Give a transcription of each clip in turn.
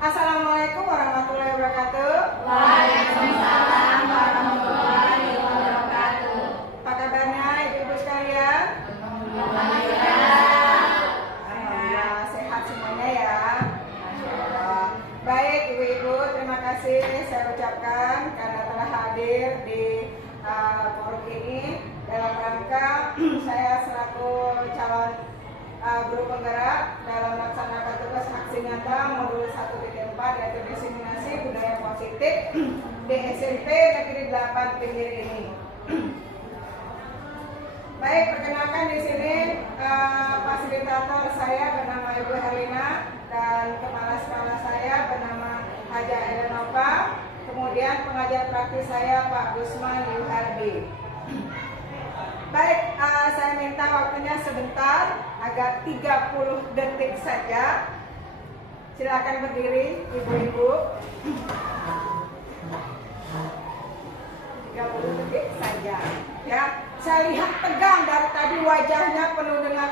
Assalamualaikum warahmatullahi wabarakatuh. Waalaikumsalam warahmatullahi wabarakatuh. Apa kabarnya ibu-ibu sekalian? Alhamdulillah sehat semuanya ya. Baik ibu-ibu, terima kasih saya ucapkan karena telah hadir di forum ini dalam rangka saya selaku calon guru penggerak dalam melaksanakan tugas aksi nyata modul 1.4 yaitu diseminasi budaya positif di SMP Negeri 8 Pinggir ini. Baik, perkenalkan di sini fasilitator saya bernama Ibu Herlina dan kepala sekolah saya bernama Haja Elenova. Kemudian pengajar praktis saya Pak Gusman Yuhardi. Baik, saya minta waktunya sebentar, agak 30 detik saja. Silakan berdiri, ibu-ibu. 30 detik saja. Ya, saya lihat tegang dari tadi wajahnya penuh dengan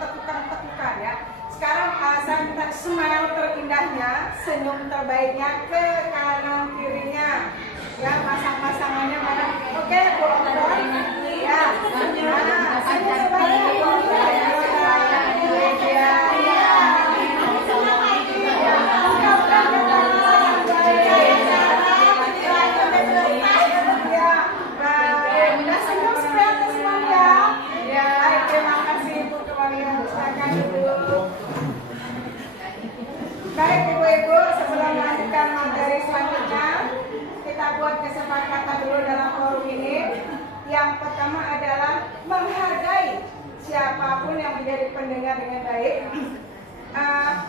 tekukan-tekukan ya. Sekarang saya minta smile terindahnya, senyum terbaiknya ke kanan kirinya. Ya, pasang-pasangannya mana? Oke, bolong-bolong. Ya, senyum terbaiknya. Baik ibu-ibu, sebelum melanjutkan materi selanjutnya, kita buat kesepakatan dulu dalam forum ini. Yang pertama adalah menghargai siapapun yang menjadi pendengar dengan baik.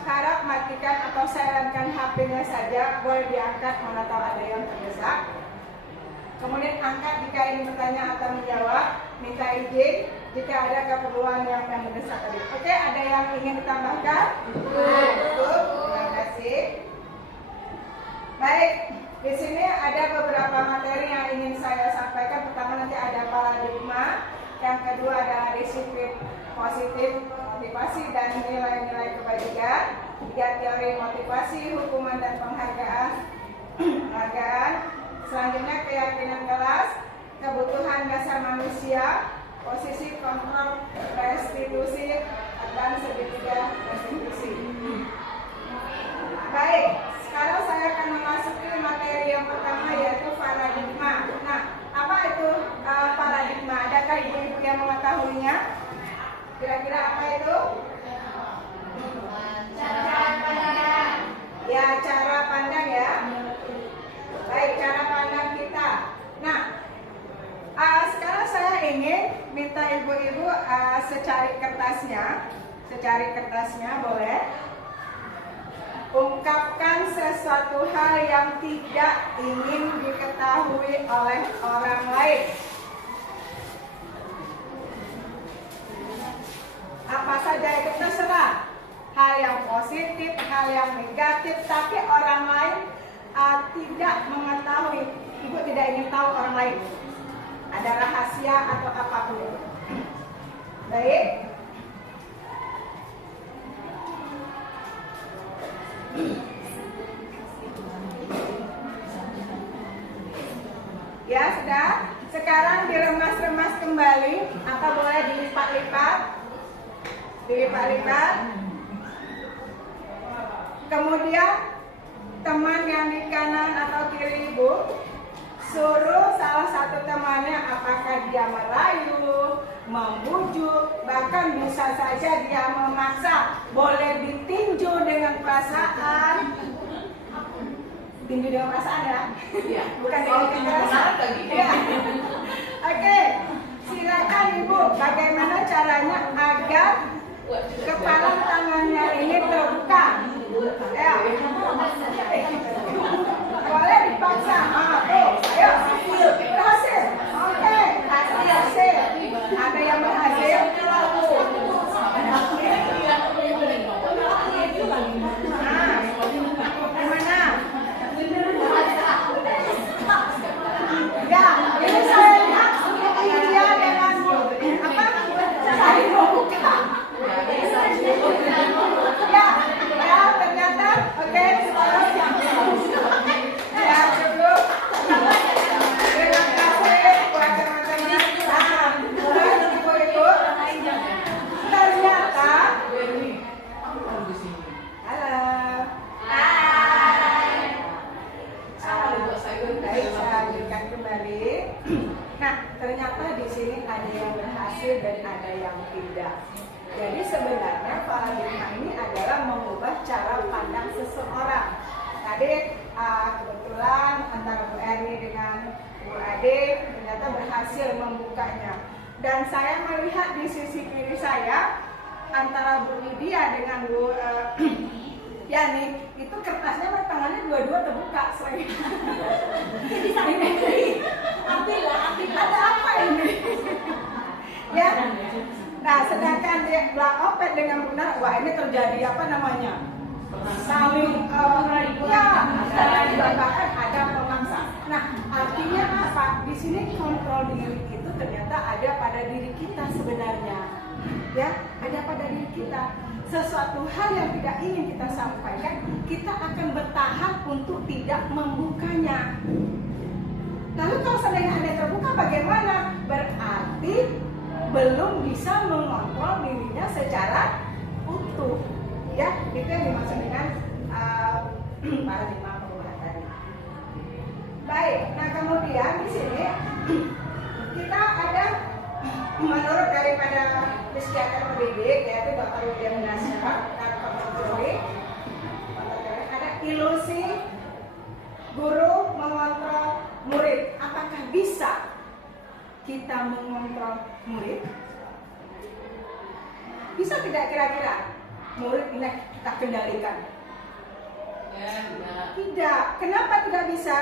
Harap matikan atau silentkan HP-nya saja, boleh diangkat mana tahu ada yang terdesak. Kemudian angkat jika ingin bertanya atau menjawab, minta izin jika ada keperluan yang mendesak tadi. Oke, ada yang ingin ditambahkan? Cukup, terima kasih. Baik, di sini ada beberapa materi yang ingin saya sampaikan. Pertama nanti ada paradigma, yang kedua adalah disiplin positif, motivasi dan nilai-nilai kebajikan, tiga teori motivasi, hukuman dan penghargaan. Selanjutnya keyakinan kelas, kebutuhan dasar manusia, posisi kontrol restitusi dan segitiga restitusi. Baik, sekarang saya akan memasuki materi yang pertama yaitu paradigma. Nah, apa itu paradigma? Adakah ibu-ibu yang mengetahuinya? Kira-kira apa itu? Cara pandang. Ya, cara pandang ya. Baik, cara pandang kita. Nah, sekarang saya ingin minta ibu-ibu secari kertasnya boleh. Ungkapkan sesuatu hal yang tidak ingin diketahui oleh orang lain. Apa saja itu terserah. Hal yang positif, hal yang negatif, tapi orang lain tidak mengetahui. Ibu tidak ingin tahu orang lain. Ada rahasia atau apapun. Baik. Ya, sudah. Sekarang diremas-remas kembali atau boleh dilipat-lipat. Kemudian teman yang di kanan atau kiri ibu suruh salah satu temannya, apakah dia merayu, membujuk, bahkan bisa saja dia memaksa. Boleh ditinju dengan perasaan. Tinju dengan perasaan ya? Iya. Bukan dengan kekerasan. Ya. Oke, silakan ibu. Bagaimana caranya agar kepala tangannya ini terbuka? Ya. Boleh dipaksa. Ayo. Berhasil. Oke. Hasil. Ada yang berhasil? Gimana? Ya, ini saya lihat dia dengan apa? Saya buka. Ya, berhasil dan ada yang tidak. Jadi sebenarnya paradigma ini adalah mengubah cara pandang seseorang. Tadi kebetulan antara Bu Erni dengan Bu Ade ternyata berhasil membukanya. Dan saya melihat di sisi kiri saya antara Bu Lydia dengan Bu Yani itu kertasnya tangannya dua-dua terbuka selain. Ada apa ini? Ya. Nah, sedangkan dia Opet dengan Bunda, wah ini terjadi apa namanya? Saling bahkan ada pemaksa. Nah, artinya apa? Di sini kontrol diri itu ternyata ada pada diri kita sebenarnya. Ya, ada pada diri kita. Sesuatu hal yang tidak ingin kita sampaikan, kita akan bertahan untuk tidak membukanya. Lalu kalau seandainya ada terbuka bagaimana? Berarti belum bisa mengontrol dirinya secara utuh. Ya, itu yang dimaksud dengan paradigma perubahan tadi. Baik, nah kemudian di sini kita ada menurut daripada psikiater pendidik yaitu Dr. William Nasir dan Dr. ada ilusi guru mengontrol murid. Apakah bisa kita mengontrol murid? Bisa tidak kira-kira murid ini kita kendalikan? Tidak. Kenapa tidak bisa?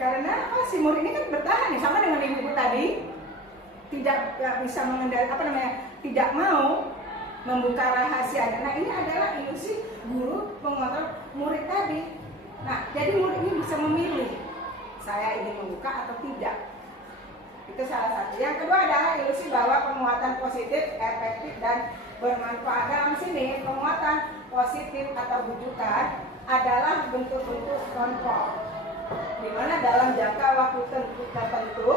Karena si murid ini kan bertahan ya, sama dengan ibu tadi, tidak bisa mengendalikan tidak mau membuka rahasia. Nah, ini adalah ilusi guru mengontrol murid tadi. Nah, jadi murid ini bisa memilih saya ingin membuka atau tidak. Itu salah satu. Yang kedua adalah ilusi bahwa penguatan positif, efektif dan bermanfaat. Dalam sini penguatan positif atau bujukan adalah bentuk-bentuk kontrol, di mana dalam jangka waktu tertentu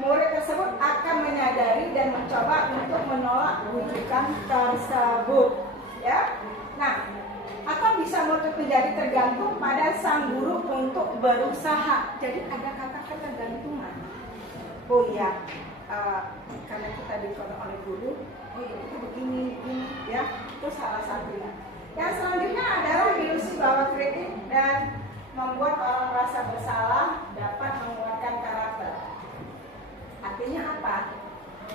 murid tersebut akan menyadari dan mencoba untuk menolak bujukan tersebut, ya. Nah, atau bisa menjadi tergantung pada sang guru untuk berusaha. Jadi ada kata ketergantungan. Oh iya, karena kita dikontrol oleh guru, oh iya itu begini, ya, itu salah satunya. Yang selanjutnya adalah ilusi bahwa kritik dan membuat orang merasa bersalah dapat menguatkan karakter. Artinya apa?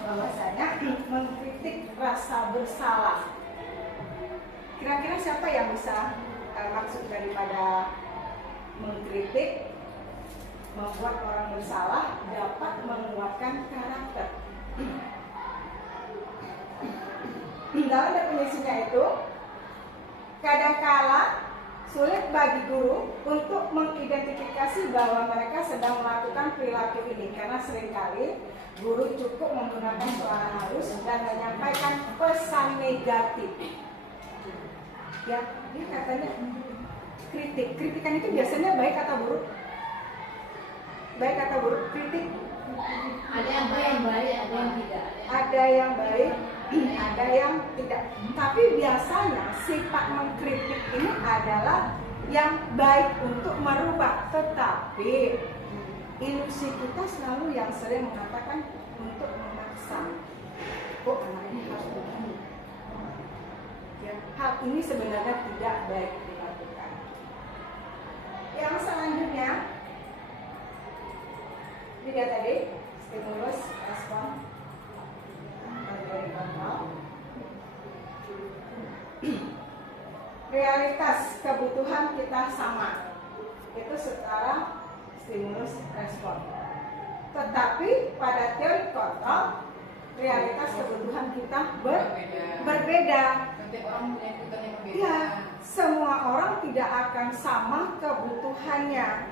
Bahwasanya mengkritik rasa bersalah. Kira-kira siapa yang bisa maksud daripada mengkritik membuat orang bersalah dapat menguatkan karakter? Dalam definisinya itu, kadangkala sulit bagi guru untuk mengidentifikasi bahwa mereka sedang melakukan perilaku ini karena seringkali guru cukup menggunakan suara halus dan menyampaikan pesan negatif. Ya, dia katanya kritikan itu biasanya baik atau buruk? Baik atau buruk? Kritik Ada yang baik, ada yang tidak. ada yang baik, ada yang tidak. Tapi biasanya sifat mengkritik ini adalah yang baik untuk merubah. Tetapi ilusi kita selalu yang sering mengatakan untuk memaksa. Oh, anak ini harus begini. Ya, hal ini sebenarnya tidak baik dilakukan. Yang selanjutnya, lihat tadi stimulus respon dari kontrol. Realitas kebutuhan kita sama, itu setara stimulus respon. Tetapi pada teori kontrol, realitas kebutuhan kita berbeda. Ya, semua orang tidak akan sama kebutuhannya,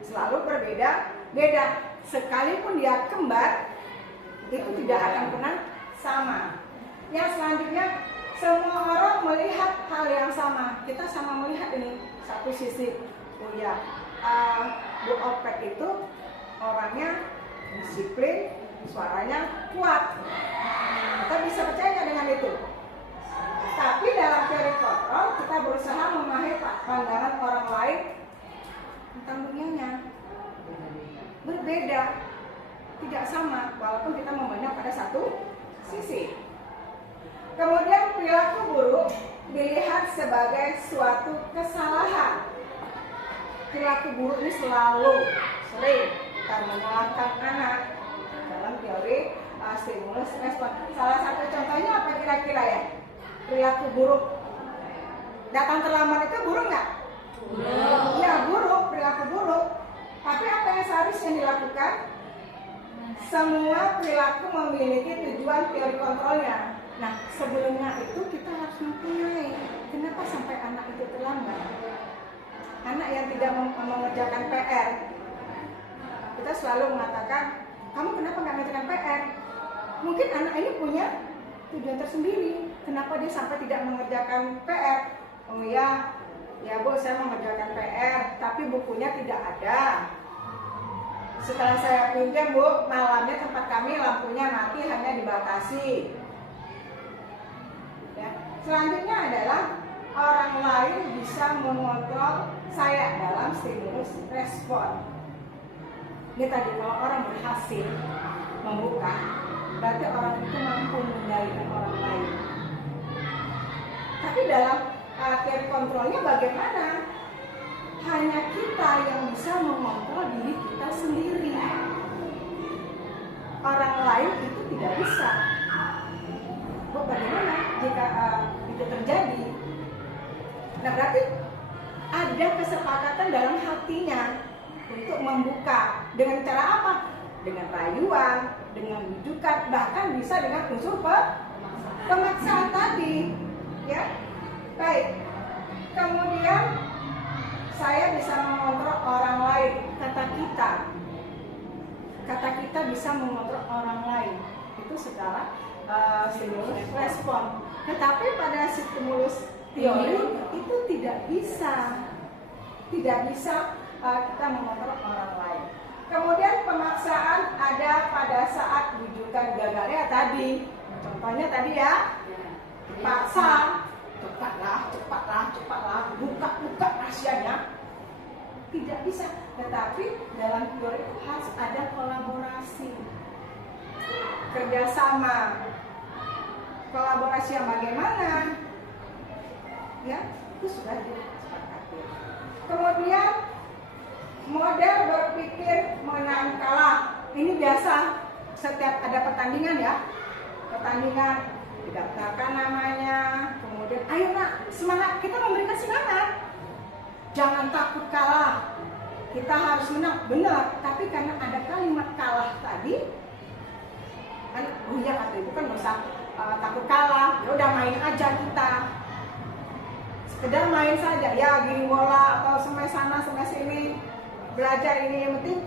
selalu berbeda-beda. Sekalipun dia kembar, itu tidak akan pernah sama. Yang selanjutnya, semua orang melihat hal yang sama. Kita sama melihat ini satu sisi. Oh ya, Bu Opet itu orangnya disiplin, suaranya kuat. Kita bisa percaya dengan itu? Tapi dalam teori kontrol kita berusaha memahami pandangan orang lain tentang dunianya. Berbeda, tidak sama, walaupun kita memandang pada satu sisi. Kemudian perilaku buruk dilihat sebagai suatu kesalahan. Perilaku buruk ini sering kita menyalahkan anak dalam teori stimulus respon. Salah satu contohnya apa kira-kira ya? Perilaku buruk. Datang terlambat itu buruk nggak? Buruk. Ya buruk, perilaku buruk. Tapi apa yang seharusnya dilakukan? Semua perilaku memiliki tujuan teori kontrolnya. Nah, sebelumnya itu kita harus mempunyai. Kenapa sampai anak itu terlambat? Anak yang tidak mengerjakan PR. Kita selalu mengatakan, kamu kenapa nggak mengerjakan PR? Mungkin anak ini punya tujuan tersendiri. Kenapa dia sampai tidak mengerjakan PR? Oh ya Bu, saya mengerjakan PR, tapi bukunya tidak ada. Setelah saya pinjam Bu, malamnya tempat kami lampunya mati, hanya dibatasi. Ya. Selanjutnya adalah orang lain bisa mengontrol saya dalam stimulus respon. Ini tadi kalau orang berhasil membuka, berarti orang itu mampu mengendalikan orang lain. Tapi dalam teori kontrolnya bagaimana? Hanya kita yang bisa mengontrol diri kita sendiri. Orang lain itu tidak bisa. Bagaimana jika itu terjadi? Nah, berarti ada kesepakatan dalam hatinya untuk membuka. Dengan cara apa? Dengan rayuan, dengan bujukan, bahkan bisa dengan unsur pemaksaan tadi. Ya, baik. Kemudian saya bisa mengontrol orang lain. Kata kita bisa mengontrol orang lain. Itu secara stimulus respon. Tetapi pada stimulus teori itu tidak bisa kita mengontrol orang lain. Kemudian pemaksaan ada pada saat bujukan gagalnya tadi. Contohnya tadi ya, paksa, cepatlah, buka rahasianya. Tidak bisa. Tetapi dalam teori harus ada kolaborasi, kerjasama. Kolaborasi yang bagaimana? Ya, itu sudah disepakati. Kemudian model berpikir menang kalah. Ini biasa setiap ada pertandingan ya. Pertandingan didaftarkan namanya, kemudian ayo nak, semangat, kita memberikan semangat. Jangan takut kalah. Kita harus menang, benar. Tapi karena ada kalimat kalah tadi, oh iya kata ibu kan nggak usah takut kalah. Ya udah main aja kita. Sekedar main saja, ya giring bola atau semai sana semai sini, belajar ini, yang penting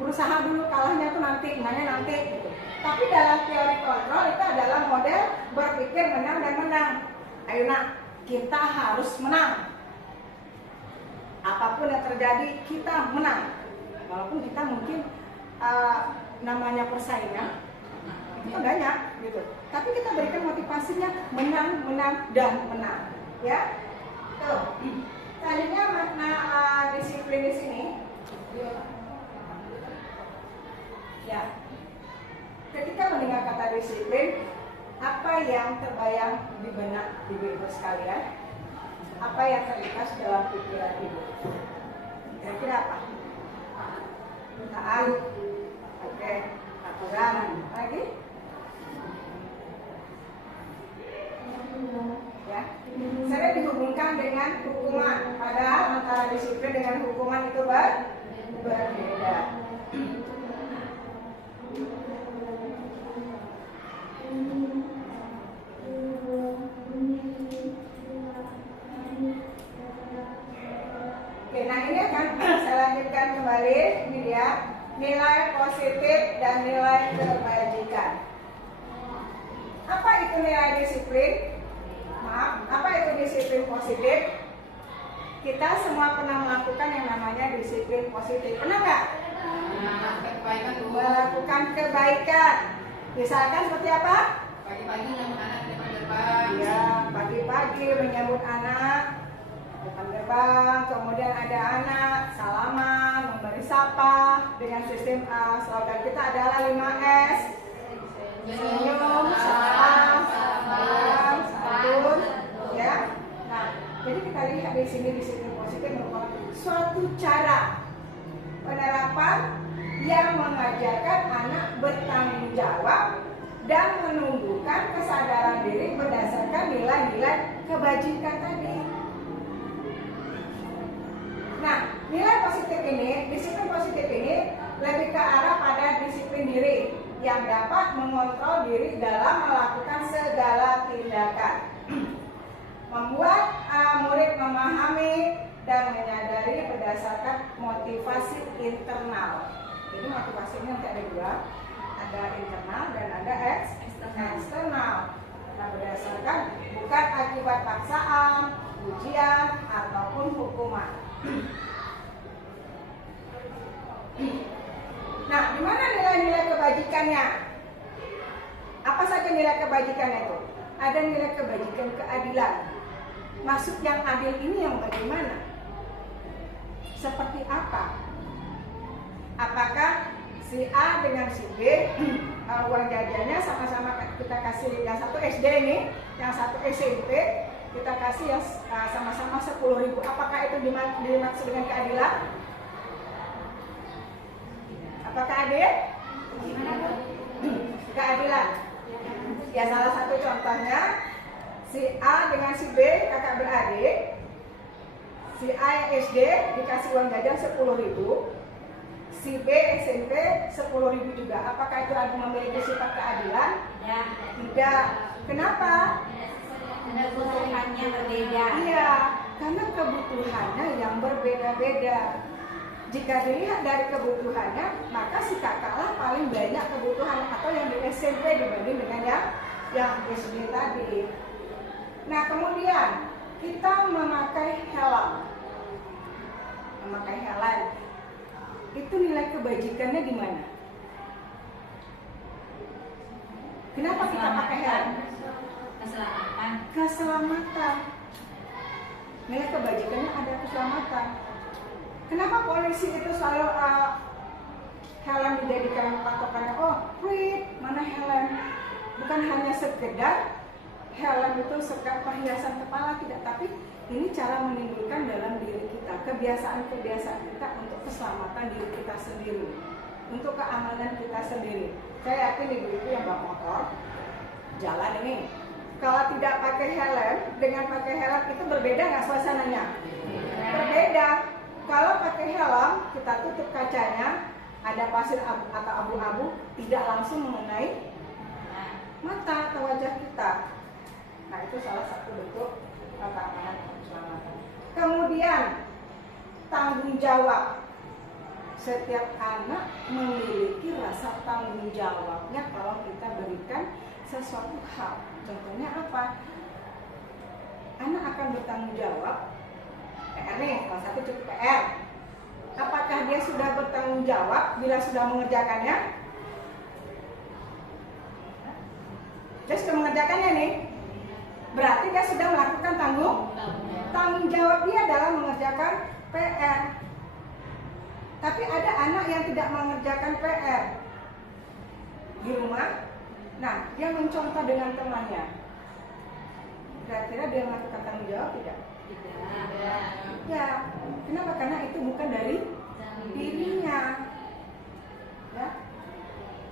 berusaha dulu, kalahnya tuh nanti, menangnya nanti gitu. Tapi dalam teori kontrol itu adalah model berpikir menang dan menang. Ayo nak, kita harus menang. Apapun yang terjadi kita menang. Walaupun kita mungkin namanya persaingan itu banyak gitu. Tapi kita berikan motivasinya menang, dan menang. Ya, tuh. Selanjutnya makna disiplin di sini. Ya, ketika mendengar kata disiplin, apa yang terbayang di benak ibu-ibu sekalian? Apa yang terlintas dalam pikiran ibu? Kira-kira apa? Taat, oke, aturan, lagi? Ya, sering dihubungkan dengan hukuman. Padahal antara disiplin dengan hukuman itu berbeda. Oke, nah ini akan saya lanjutkan kembali. Ini dia nilai positif dan nilai kebajikan. Apa itu nilai disiplin? Maaf, apa itu disiplin positif? Kita semua pernah melakukan yang namanya disiplin positif. Pernah nggak? Melakukan kebaikan. Misalkan seperti apa? Pagi-pagi nama anak depan Ya, pagi-pagi menyambut anak depan gerbang, kemudian ada anak salaman, memberi sapa dengan sistem slogan kita adalah 5S. Senyum, salam, salam, santun, ya. Nah, jadi kita lihat di sini disiplin positif merupakan suatu cara penerapan yang mengajarkan anak bertanggung jawab dan menumbuhkan kesadaran diri berdasarkan nilai-nilai kebajikan tadi. Nah, nilai positif ini, disiplin positif ini lebih ke arah pada disiplin diri yang dapat mengontrol diri dalam melakukan segala tindakan. Membuat murid memahami dan menyadari berdasarkan motivasi internal. Jadi motivasi ini nanti ada dua, ada internal dan ada eksternal. Nah, berdasarkan bukan akibat paksaan, ujian ataupun hukuman. Nah, di mana nilai-nilai kebajikannya? Apa saja nilai kebajikannya itu? Ada nilai kebajikan keadilan. Maksud yang adil ini yang bagaimana? Seperti apa? Apakah si A dengan si B uang jajannya sama-sama kita kasih, yang satu SD ini, yang satu SMP kita kasih yang sama-sama 10.000. Apakah itu dimaksud dengan keadilan? Apakah adil? Keadilan. Ya, salah satu contohnya si A dengan si B kakak beradik. Si A yang SD dikasih uang jajan 10.000. Si B SMP 10.000 juga. Apakah itu memiliki sifat keadilan? Ya. Tidak. Kenapa? Karena kebutuhannya berbeda. Iya, karena kebutuhannya yang berbeda-beda. Jika dilihat dari kebutuhannya, maka si kakaklah paling banyak kebutuhan atau yang di SMP dibanding dengan yang SD tadi. Nah, kemudian kita memakai helm. Memakai helm. Itu nilai kebajikannya di mana? Kenapa kita pakai helm? Keselamatan. Keselamatan. Nilai kebajikannya ada keselamatan. Kenapa polisi itu selalu helm dijadikan patokannya? Oh, wait, mana helm? Bukan hanya sekedar helm itu sekedar perhiasan kepala, tidak, tapi ini cara menimbulkan dalam diri kita kebiasaan-kebiasaan kita untuk keselamatan diri kita sendiri, untuk keamanan kita sendiri. Saya yakin ibu-ibu yang bawa motor jalan ini, kalau tidak pakai helm, dengan pakai helm itu berbeda nggak suasananya? Berbeda. Kalau pakai helm, kita tutup kacanya, ada pasir atau abu-abu, tidak langsung mengenai mata atau wajah kita. Nah, itu salah satu bentuk keamanan dan keselamatan. Kemudian, tanggung jawab. Setiap anak memiliki rasa tanggung jawabnya kalau kita berikan sesuatu hal. Contohnya apa? Anak akan bertanggung jawab. PR nih, salah satu cukup PR. Apakah dia sudah bertanggung jawab bila sudah mengerjakannya? Dia sudah mengerjakannya nih. Berarti dia sudah melakukan tanggung jawab dia dalam mengerjakan PR. Tapi ada anak yang tidak mengerjakan PR di rumah. Nah, dia mencontoh dengan temannya. Kira-kira dia melakukan tanggung jawab tidak? Tidak. Ya, kenapa? Karena itu bukan dari dirinya. Ya.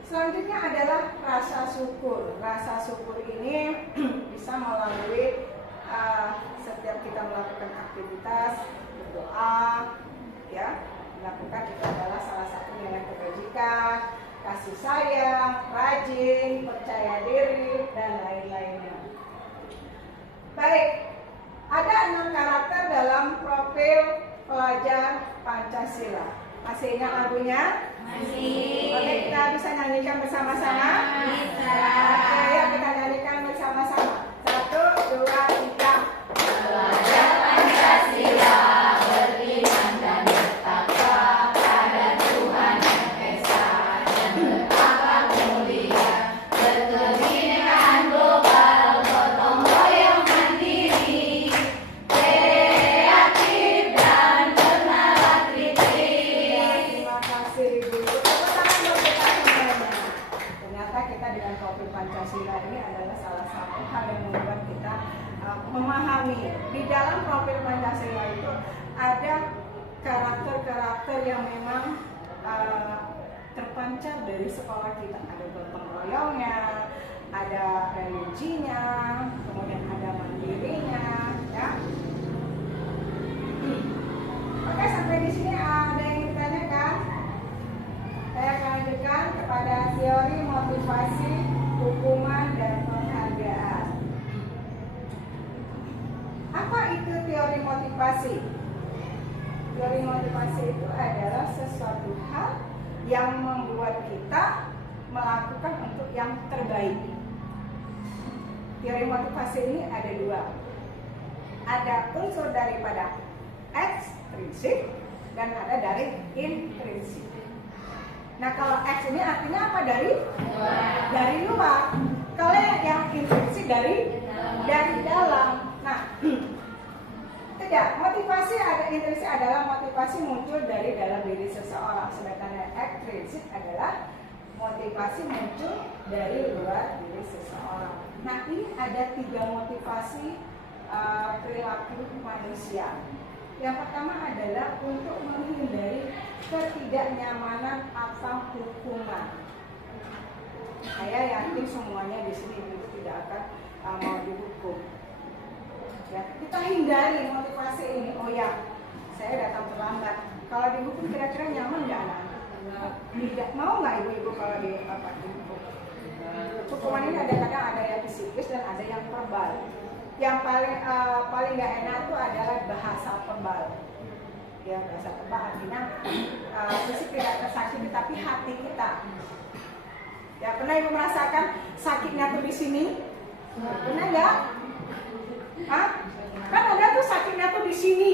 Selanjutnya adalah rasa syukur. Rasa syukur ini bisa melalui setiap kita melakukan aktivitas, berdoa, ya, melakukan itu adalah salah satu nilai kebajikan, kasih sayang, rajin, percaya diri, dan lain-lainnya. Baik, ada 6 karakter dalam profil pelajar Pancasila. Masih ingat lagunya? Masih. Oke, kita bisa nyanyikan bersama-sama? Bisa. Oke, yuk kita nyanyikan bersama-sama. 1, 2, 3. Pelajar Pancasila beriman dan bertakwa pada Tuhan Yang Esa dan berakhlak mulia, berkebinekaan global, gotong profil Pancasila ini adalah salah satu hal yang membuat kita memahami di dalam profil Pancasila itu ada karakter-karakter yang memang terpancar dari sekolah kita. Ada gotong royongnya, ada religinya, kemudian ada mandirinya, ya. Oke, sampai di sini ada yang ditanyakan? Saya akan lanjutkan kepada teori motivasi, hukuman, dan penghargaan. Apa itu teori motivasi? Teori motivasi itu adalah sesuatu hal yang membuat kita melakukan untuk yang terbaik. Teori motivasi ini ada dua. Ada unsur daripada ekstrinsik dan ada dari intrinsik. Nah, kalau X ini artinya apa? Dari luar. Kalau yang intrinsik dari dalam. Nah, tidak, motivasi ada intrinsik adalah motivasi muncul dari dalam diri seseorang, sedangkan ekstrinsik adalah motivasi muncul dari luar diri seseorang. Nah, ini ada 3 motivasi perilaku manusia. Yang pertama adalah untuk menghindari ketidaknyamanan atau hukuman. Saya yakin semuanya di sini itu tidak akan mau dihukum. Ya, kita hindari motivasi ini. Oh ya, saya datang terlambat. Kalau dihukum kira-kira nyaman nggak anak? Tidak mau nggak ibu-ibu kalau dihukum? Hukuman ini kadang-kadang ada yang psikis dan ada yang verbal. Yang paling nggak enak itu adalah bahasa verbal. Ya, bahasa verbal artinya fisik tidak tersakiti tapi hati kita. Ya, pernah ibu merasakan sakitnya tuh di sini? Pernah nggak? Hah? Kan ada tuh sakitnya tuh di sini.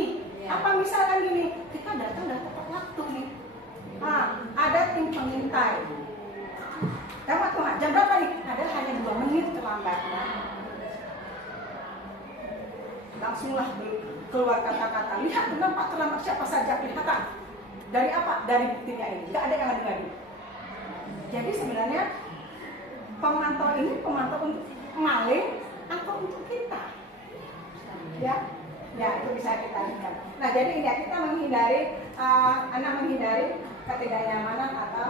Apa misalkan gini? Kita datang udah tepat waktu nih. Ada tim pengintai. Dan waktu jam berapa nih? Ada hanya 2 menit terlambatnya. Langsunglah keluar kata-kata. Lihat benar Pak terlambat siapa saja kelihatan. Dari apa? Dari buktinya ini. Tidak ada yang ada. Jadi sebenarnya pemantau ini pemantau untuk maling atau untuk kita? Ya itu bisa kita lihat. Nah, jadi ini kita menghindari menghindari ketidaknyamanan atau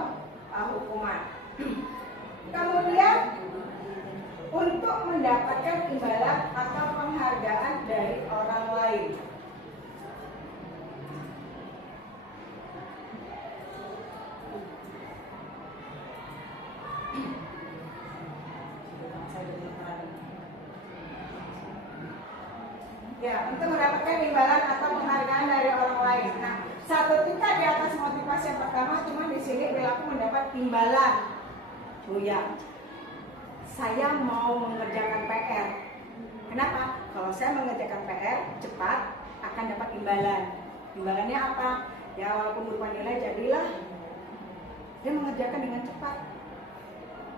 hukuman. Kemudian untuk mendapatkan imbalan atau penghargaan dari orang lain. Ya, untuk mendapatkan imbalan atau penghargaan dari orang lain. Nah, satu tingkat di atas motivasi yang pertama, cuma di sini perilaku mendapat imbalan. Oh ya, saya mau mengerjakan PR. Kenapa? Kalau saya mengerjakan PR cepat akan dapat imbalan. Imbalannya apa? Ya walaupun berupa nilai jadilah dia mengerjakan dengan cepat.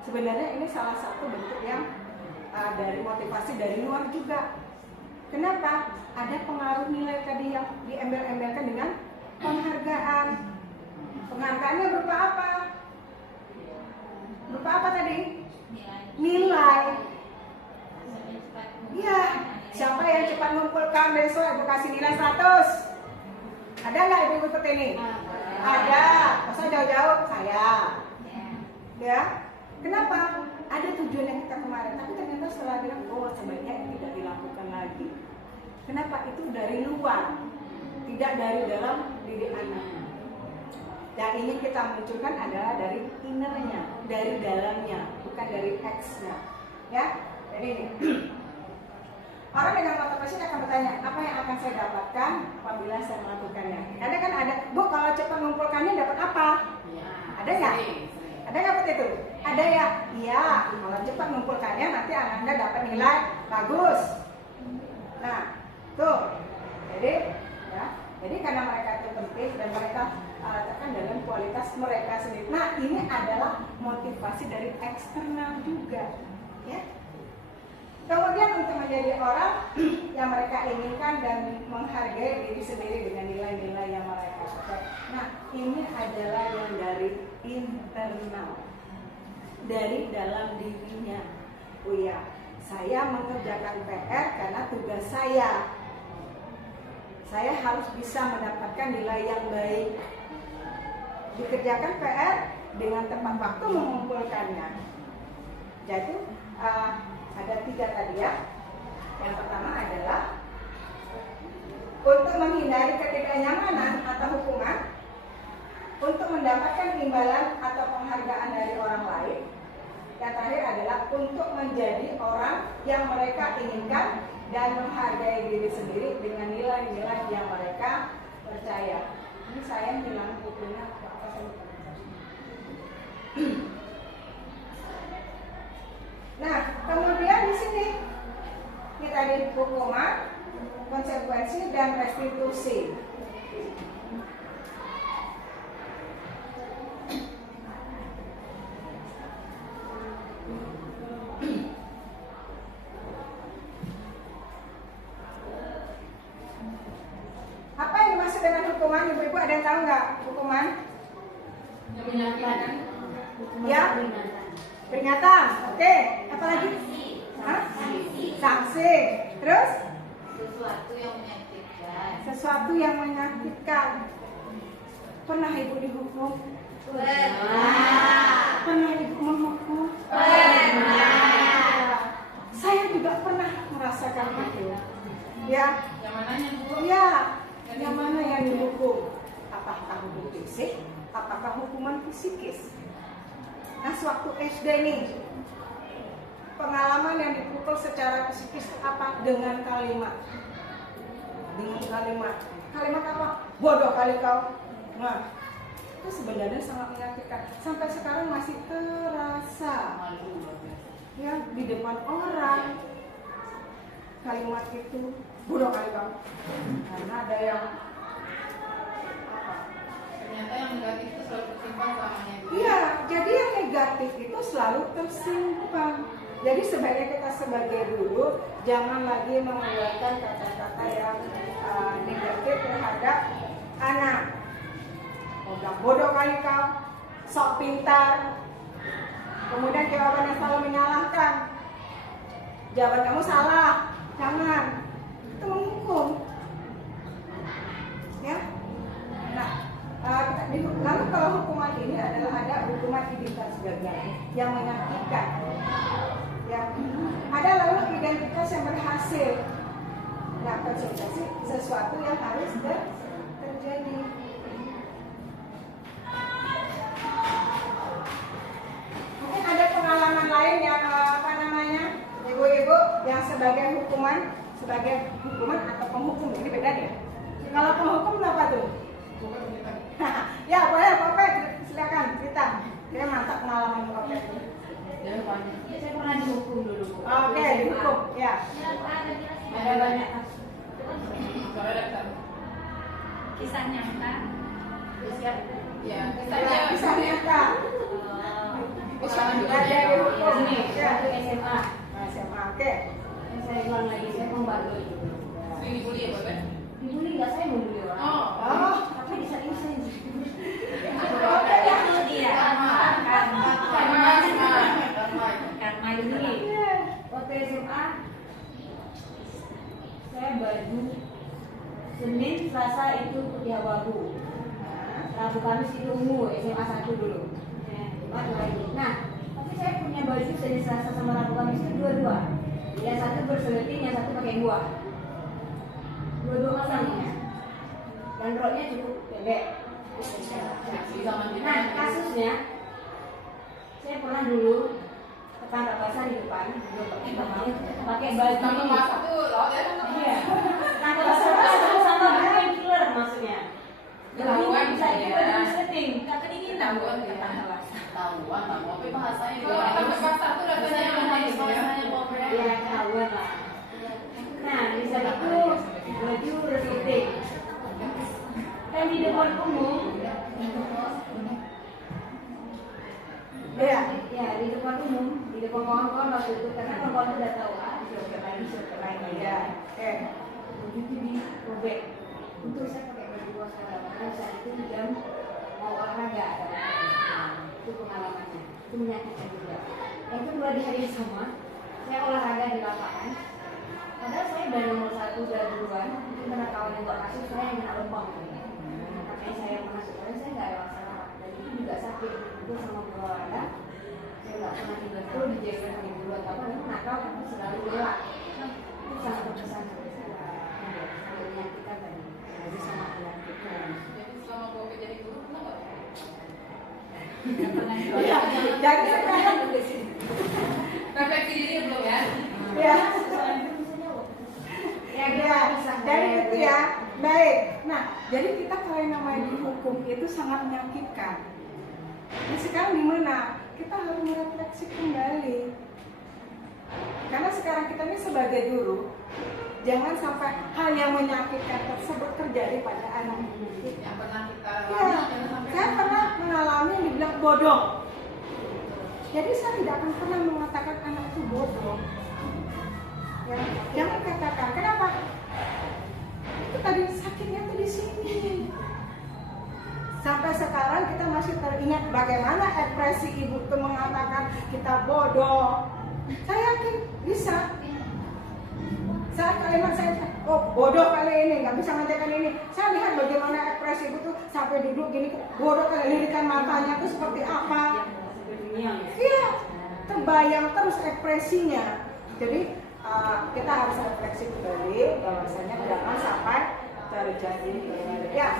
Sebenarnya ini salah satu bentuk yang dari motivasi dari luar juga. Kenapa? Ada pengaruh nilai tadi yang diembel-embelkan dengan penghargaan. Penghargaannya berupa apa? Berupa apa tadi? Nilai. Iya, siapa yang cepat mengumpulkan besok ibu kasih nilai 100? Ada nggak ibu ikut ini? Ada. Masa jauh-jauh? Saya. Ya. Kenapa? Ada tujuan yang kita kemarin, tapi ternyata setelah bilang, oh sebaiknya ini tidak dilakukan lagi. Kenapa? Itu dari luar, tidak dari dalam diri anak. Yang ingin kita munculkan adalah dari innernya, dari dalamnya, bukan dari X-nya. Ya, jadi ini. Orang dengan motivasi akan bertanya, apa yang akan saya dapatkan apabila saya melakukannya? Karena kan ada, Bu, kalau cepat mengumpulkannya dapat apa? Ada nggak? Ada nggak seperti itu? Ada ya? Iya, kalau cepat mengumpulkannya nanti Anda dapat nilai bagus. Nah, tuh. Jadi karena mereka itu penting dan mereka letakkan dalam kualitas mereka sendiri. Nah, ini adalah motivasi dari eksternal juga, ya. Kemudian untuk menjadi orang yang mereka inginkan dan menghargai diri sendiri dengan nilai-nilai yang mereka suka. Nah, ini adalah yang dari internal. dari dalam dirinya. Oh ya, saya mengerjakan PR karena tugas saya. Saya harus bisa mendapatkan nilai yang baik. Dikerjakan PR dengan tepat waktu mengumpulkannya. Jadi ada 3 tadi ya. Yang pertama adalah untuk menghindari ketidaknyamanan atau hukuman, untuk mendapatkan imbalan atau penghargaan dari orang lain. Yang terakhir adalah untuk menjadi orang yang mereka inginkan dan menghargai diri sendiri dengan nilai-nilai yang mereka percaya. Ini saya bilang bukunya apa saya lupa. Nah, kemudian di sini kita di hukuman, konsekuensi dan restitusi. Apa yang dimaksud dengan hukuman? Ibu-ibu ada yang tahu nggak hukuman? Peringatan. Ya, peringatan. Oke, apa lagi? Hah? Sanksi. Terus? Sesuatu yang menyakitkan. Sesuatu yang menyakitkan. Pernah ibu dihukum? Pernah. Pernah ibu menghukum? Pernah. Saya juga pernah merasakan itu. Ya. Yang mananya, Bu? Ya. Yang mana yang dihukum? Apakah hukum fisik? Apakah hukuman psikis? Nah, sewaktu SD nih, pengalaman yang dipukul secara psikis apa? Dengan kalimat. Kalimat apa? Bodoh kali kau. Nah, itu sebenarnya sangat menyakitkan. Sampai sekarang masih terasa. Ya, di depan orang. Kalimat itu bodoh kali kau. Karena ada yang Ternyata yang negatif itu selalu tersimpan selamanya. iya, jadi yang negatif itu selalu tersimpan. Jadi sebaiknya kita sebagai guru jangan lagi mengeluarkan kata-kata yang negatif terhadap anak. Udah bodoh kali kau, sok pintar. Kemudian jawabannya selalu menyalahkan. Jawaban kamu salah, jangan. Itu menghukum. Ya. Nah, lalu kalau hukuman ini adalah ada hukuman identitas gagal yang menyakitkan. Ya. Ada lalu identitas yang berhasil. Nah, konsultasi sesuatu yang harus terjadi. Mungkin ada pengalaman lain yang ibu-ibu yang sebagai hukuman atau penghukum, ini beda deh. Kalau penghukum apa tuh? Ya boleh, Kopet, silakan cerita. Dia mantap pengalaman Kopet. Saya pernah dihukum dulu, Bu. Oke, dihukum, ya. Ada banyak kisah nyata. Ya, Kisah nyata. Ada dihukum. Ini, Ya. waktu SMA. SMA, oke. Saya ulang lagi, saya membandel. Sering dibully ya, Bapak? Dibully nggak, saya membuli orang. Oh, Tapi di saat ini saya oke ya. itu dia. Karma ini. Waktu SMA saya baju Senin, Selasa itu putih abu-abu, Rabu Kamis itu ungu, SMA 1 dulu. Nah, tapi saya punya baju Senin, Selasa sama Rabu Kamis itu dua-dua. Yang satu berseleting, yang satu pakai buah. Dua-dua pasangnya. Dan roknya cukup pendek. Nah, kasusnya saya pernah dulu tetangga basah di depan, pakai baju Tanggal ini. masak tuh, loh ya? Iya. Tetangga basah sama bukan killer maksudnya. Ketahuan Bisa ya. itu baju setting, tak kedinginan Ketahuan buat ya. tetangga basah. Tahuan lah, tapi bahasanya juga. Kalau Tanggal masak tuh rasanya yang manis bahasanya pokoknya. Iya, ketahuan lah. Nah, di saat itu baju resleting. Dan di depan umum, Iya. ya di depan umum, di depan kawan-kawan waktu itu, karena kawan-kawan udah tahu siapa lagi. Ya. Oke. Begitu dirobek. Untuk saya pakai baju waspada karena saat itu jam mau olahraga. Itu pengalamannya. itu menyakitkan juga. Yang kedua di hari yang sama saya olahraga di lapangan. Padahal saya dari nomor 1 udah duluan, mungkin karena kawan yang gak masuk saya yang kena lempeng. Makanya saya masuk, saya nggak ada masalah. Dan itu juga sakit, itu sama olahraga. Saya nggak pernah tinggal dulu di jalan yang duluan, karena ini nakal tapi selalu gelap. Itu sangat berkesan sampai sekarang. Sangat menyakitkan tadi. Jadi sama menyakitkan. Jadi selama Bobi jadi guru kenapa? Iya, jadi sekarang Refleksi diri belum ya? ya. Ya, Ya, dari itu ya. Baik. Nah, jadi kita kalau yang namanya dihukum itu sangat menyakitkan. Nah, sekarang gimana? Kita harus merefleksi kembali. Karena sekarang kita ini sebagai guru, jangan sampai hal yang menyakitkan tersebut terjadi pada anak kita. Yang pernah kita Ya, lalui jangan sampai saya pernah mengalami yang dibilang bodoh. Jadi saya tidak akan pernah mengatakan anak itu bodoh. Ya, jangan katakan. Kenapa? Itu tadi sakitnya tuh di sini. Sampai sekarang kita masih teringat bagaimana ekspresi ibu itu mengatakan kita bodoh. Saya yakin bisa. Saat kalimat saya, oh bodoh kali ini, nggak bisa ngerjakan ini. Saya lihat bagaimana ekspresi ibu tuh sampai duduk gini, bodoh kali lirikan matanya tuh seperti apa. Iya, terbayang terus ekspresinya. Jadi kita harus refleksi kembali bahwasanya jangan sampai terjadi. Ya,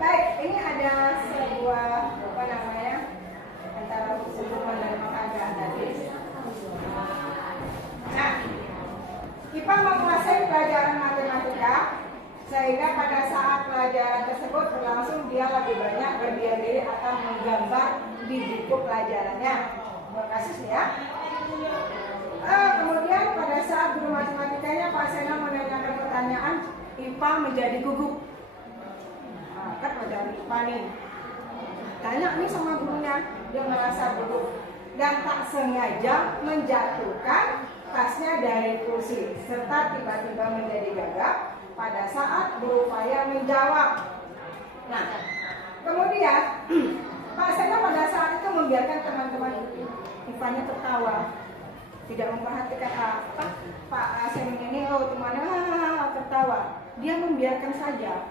baik. Ini ada sebuah apa namanya antara hubungan dan keadaan tadi. Nah, IPA menguasai pelajaran matematika sehingga pada saat pelajaran tersebut berlangsung dia lebih banyak berdiam diri atau menggambar di buku pelajarannya. Berkasus ya. Kemudian pada saat guru matematikanya Pak Seno menanyakan pertanyaan, IPA menjadi gugup. Kan pelajaran IPA nih. Tanya nih sama gurunya, dia merasa gugup dan tak sengaja menjatuhkan tasnya dari kursi serta tiba-tiba menjadi gagap pada saat berupaya menjawab. Nah, kemudian Pak Seno pada saat itu membiarkan teman-teman IPA-nya tertawa, tidak memperhatikan apa Pak Seno ini, oh temannya tertawa, dia membiarkan saja.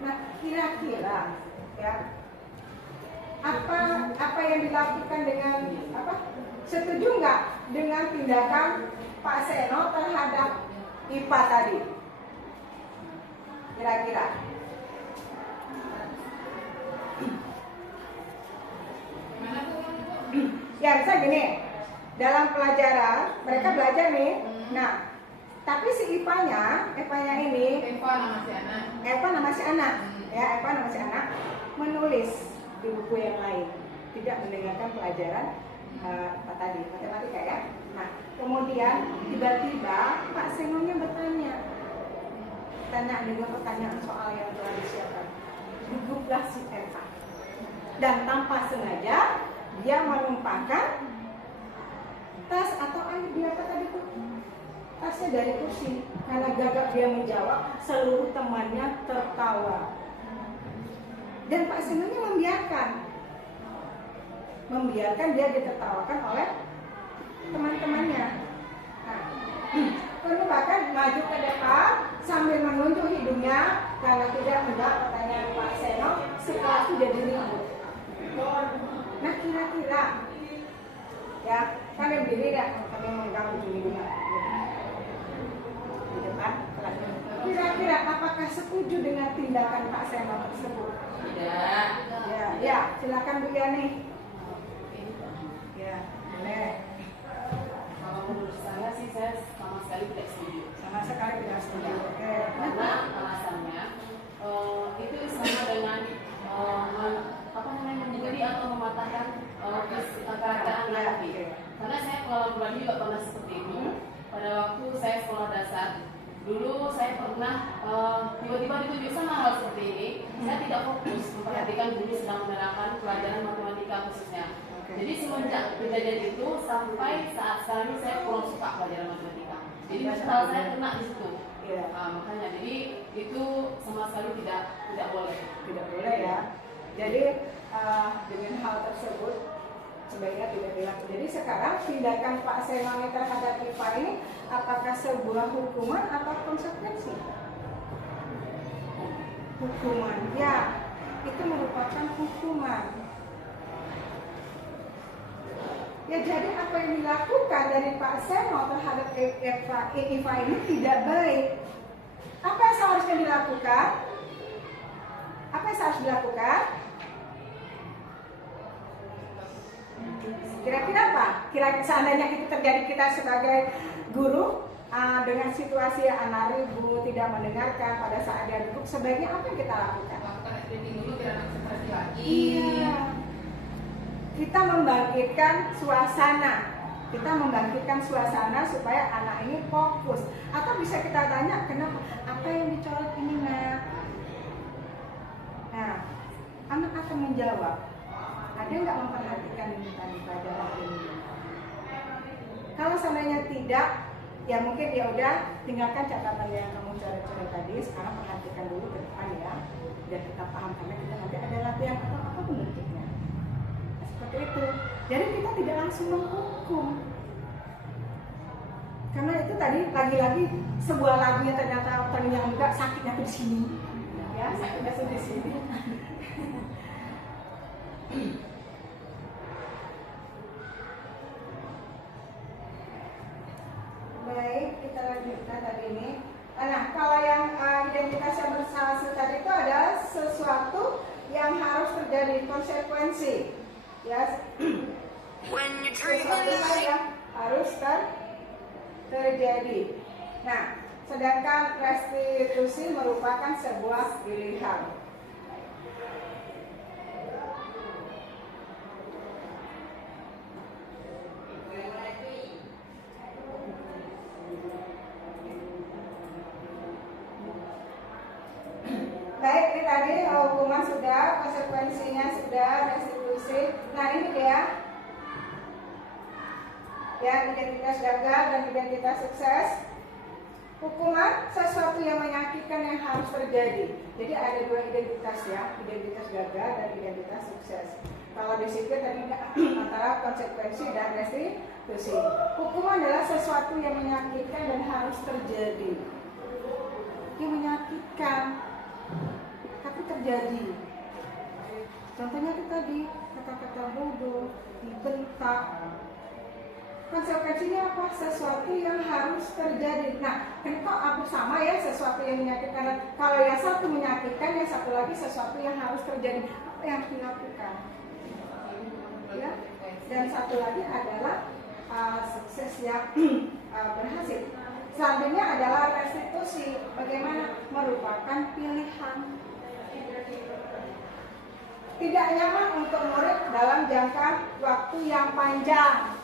Nah, kira-kira ya apa yang dilakukan dengan apa? Setuju nggak dengan tindakan Pak Seno terhadap IPA tadi? Kira-kira? Ya, bisa gini. Dalam pelajaran mereka belajar nih. Nah, tapi si IPA-nya ini, Eva nama si anak. Eva nama si anak, ya Eva nama si anak menulis di buku yang lain, tidak mendengarkan pelajaran apa tadi matematika ya. Nah, kemudian tiba-tiba Pak Senonya tanya dengan pertanyaan soal yang telah disiapkan. Guguplah si Eva dan tanpa sengaja dia menumpahkan tas atau air di apa tadi tuh? Tasnya dari kursi. Karena gagap dia menjawab, seluruh temannya tertawa. Dan Pak Senonya membiarkan dia ditertawakan oleh teman-temannya. Nah, lalu bahkan maju ke depan sambil menunjuk hidungnya karena tidak menjawab pertanyaan Pak Seno. Setelah itu jadi ribut. Nah, kira-kira ya, kalian berdiri ya, kami memegang ujung hidungnya di depan. Kira-kira apakah setuju dengan tindakan Pak Seno tersebut? Tidak. Ya, silakan Bu Yani. Ya, boleh. Kalau menurut saya sih saya sama sekali tidak setuju. Sama sekali tidak setuju. Oke. Karena alasannya itu sama dengan menjadi atau mematahkan karakter anak. Karena saya kalau pribadi juga pernah seperti itu. Pada waktu saya sekolah dasar, dulu saya pernah tiba-tiba ditunjuk sama hal seperti ini. Saya tidak fokus memperhatikan guru sedang menerangkan pelajaran matematika khususnya. Jadi semenjak kejadian itu sampai saat sekarang ini saya kurang suka pelajaran matematika. Jadi mental saya kena di situ. Makanya jadi itu sama sekali tidak boleh. Tidak boleh ya. Jadi dengan hal tersebut sebaiknya tidak dilakukan. Jadi sekarang tindakan Pak Semami terhadap Iva ini apakah sebuah hukuman atau konsekuensi? Hukuman, ya, itu merupakan hukuman. Ya, jadi apa yang dilakukan dari Pak Seno terhadap Iva ini tidak baik. Apa yang seharusnya dilakukan? Apa yang seharusnya dilakukan? Kira-kira apa? Kira-kira seandainya itu terjadi kita sebagai guru dengan situasi anak ribut, tidak mendengarkan pada saat dia duduk, sebaiknya apa yang kita lakukan? Dulu biar anak seperti lagi. Iya. Kita membangkitkan suasana. Kita membangkitkan suasana supaya anak ini fokus. Atau bisa kita tanya, kenapa? Apa yang dicolok ini, Nak? Nah, anak akan menjawab. Ada nggak memperhatikan ini tadi pelajaran ini? Kalau seandainya tidak, ya mungkin ya udah tinggalkan catatan yang kamu coret-coret tadi. Sekarang perhatikan dulu ke depan ya, biar kita paham karena kita nanti ada latihan atau apa bentuknya. Nah, seperti itu. Jadi kita tidak langsung menghukum. Karena itu tadi lagi-lagi sebuah lagunya ternyata terngiang juga sakitnya tuh di sini. Ya, sakitnya tuh di sini. Baik, kita lanjutkan tadi ini. Nah, kalau yang identitas yang bersalah tadi itu adalah sesuatu yang harus terjadi, konsekuensi. Ya, sesuatu yang harus terjadi. Nah, sedangkan restitusi merupakan sebuah pilihan. Baik, ini tadi hukuman sudah, konsekuensinya sudah, restitusi. Nah, ini dia. Ya, identitas gagal dan identitas sukses. Hukuman sesuatu yang menyakitkan yang harus terjadi. Jadi ada dua identitas ya, identitas gagal dan identitas sukses. Kalau di situ tadi antara konsekuensi dan restitusi. Hukuman adalah sesuatu yang menyakitkan dan harus terjadi. Yang menyakitkan, tapi terjadi. Contohnya itu tadi kata-kata bodoh, dibentak. Konsekuensinya apa? Sesuatu yang harus terjadi. Nah, kenapa aku sama ya sesuatu yang menyakitkan? Kalau yang satu menyakitkan, yang satu lagi sesuatu yang harus terjadi. Apa yang harus dilakukan? Ya. Dan satu lagi adalah sukses yang berhasil. Selanjutnya adalah restitusi. Bagaimana? Merupakan pilihan. Tidak nyaman untuk murid dalam jangka waktu yang panjang.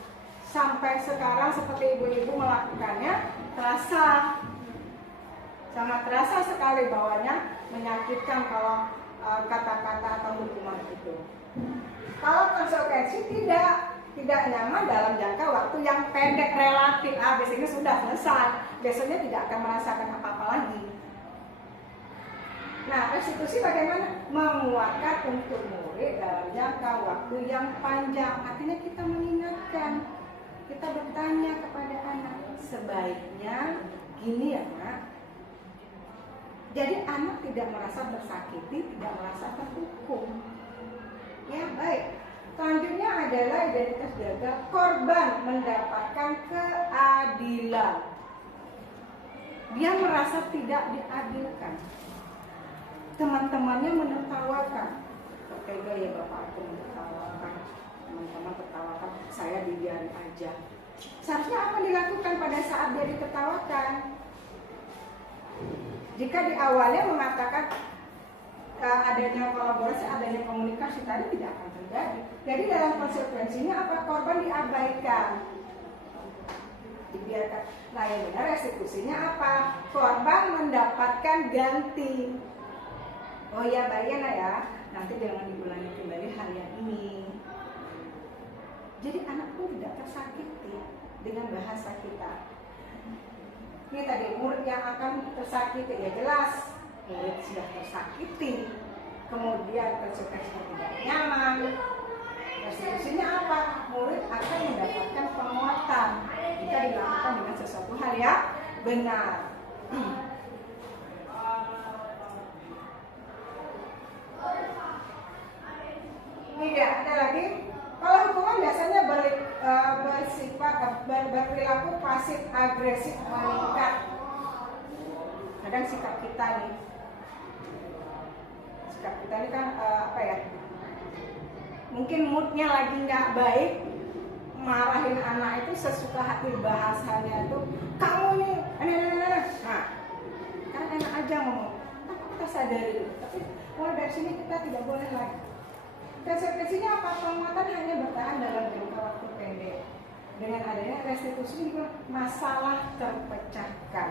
Sampai sekarang seperti ibu-ibu melakukannya, terasa sangat terasa sekali bahwanya menyakitkan kalau kata-kata atau hukuman itu. Kalau konsekuensi tidak nyaman dalam jangka waktu yang pendek relatif, biasanya sudah selesai, biasanya tidak akan merasakan apa-apa lagi. Nah, restitusi bagaimana? Menguatkan untuk murid dalam jangka waktu yang panjang. Artinya kita mengingatkan. Kita bertanya kepada anak, sebaiknya gini ya Nak. Jadi anak tidak merasa tersakiti, tidak merasa terhukum. Ya baik. Selanjutnya adalah identitas gagal. Korban mendapatkan keadilan. Dia merasa tidak diadilkan. Teman-temannya menertawakan. Tega ya Bapak aku menertawakan. Teman-teman tertawakan, saya dibiarin aja. Seharusnya apa dilakukan pada saat dia ditertawakan? Jika di awalnya mengatakan adanya kolaborasi, adanya komunikasi tadi tidak akan terjadi. Jadi dalam konsekuensinya apa? Korban diabaikan, dibiarkan. Nah yang benar restitusinya apa? Korban mendapatkan ganti. Oh ya bayar ya, nanti jangan diulangi kembali hal yang ini. Jadi anak pun tidak tersakiti dengan bahasa kita. Ini tadi murid yang akan tersakiti, ya jelas murid sudah tersakiti, kemudian konsekuensinya tidak nyaman, Restitusinya apa? Murid akan mendapatkan penguatan jika dilakukan dengan sesuatu hal yang benar. Ini dia, ada lagi. Kalau hukuman biasanya berperilaku pasif agresif meningkat. Kadang sikap kita nih kan apa ya? Mungkin moodnya lagi nggak baik, marahin anak itu sesuka hati, bahasanya itu kamu nih, nah kan enak aja ngomong, tapi kita sadari dulu. Tapi mulai dari sini kita tidak boleh lagi. Konsekuensinya apa? Penguatan hanya bertahan dalam jangka waktu pendek. Dengan adanya restitusi juga masalah terpecahkan.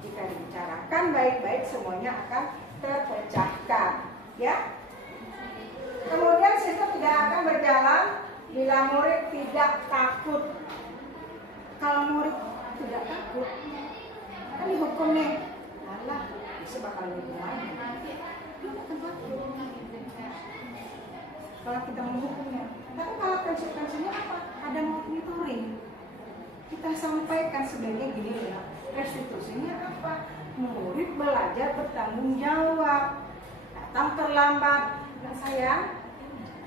Jika dibicarakan baik-baik, semuanya akan terpecahkan, ya. Kemudian sistem tidak akan berjalan bila murid tidak takut. Kalau murid tidak takut, kan dihukum nih. Alah, bisa bakal dihukum lagi. Dia akan takut. Kalau kita menghukumnya, tapi kalau konsekuensinya apa? Ada monitoring. Kita sampaikan sebagai gini ya. Restitusinya apa? Murid belajar bertanggung jawab. Datang terlambat, nggak sayang?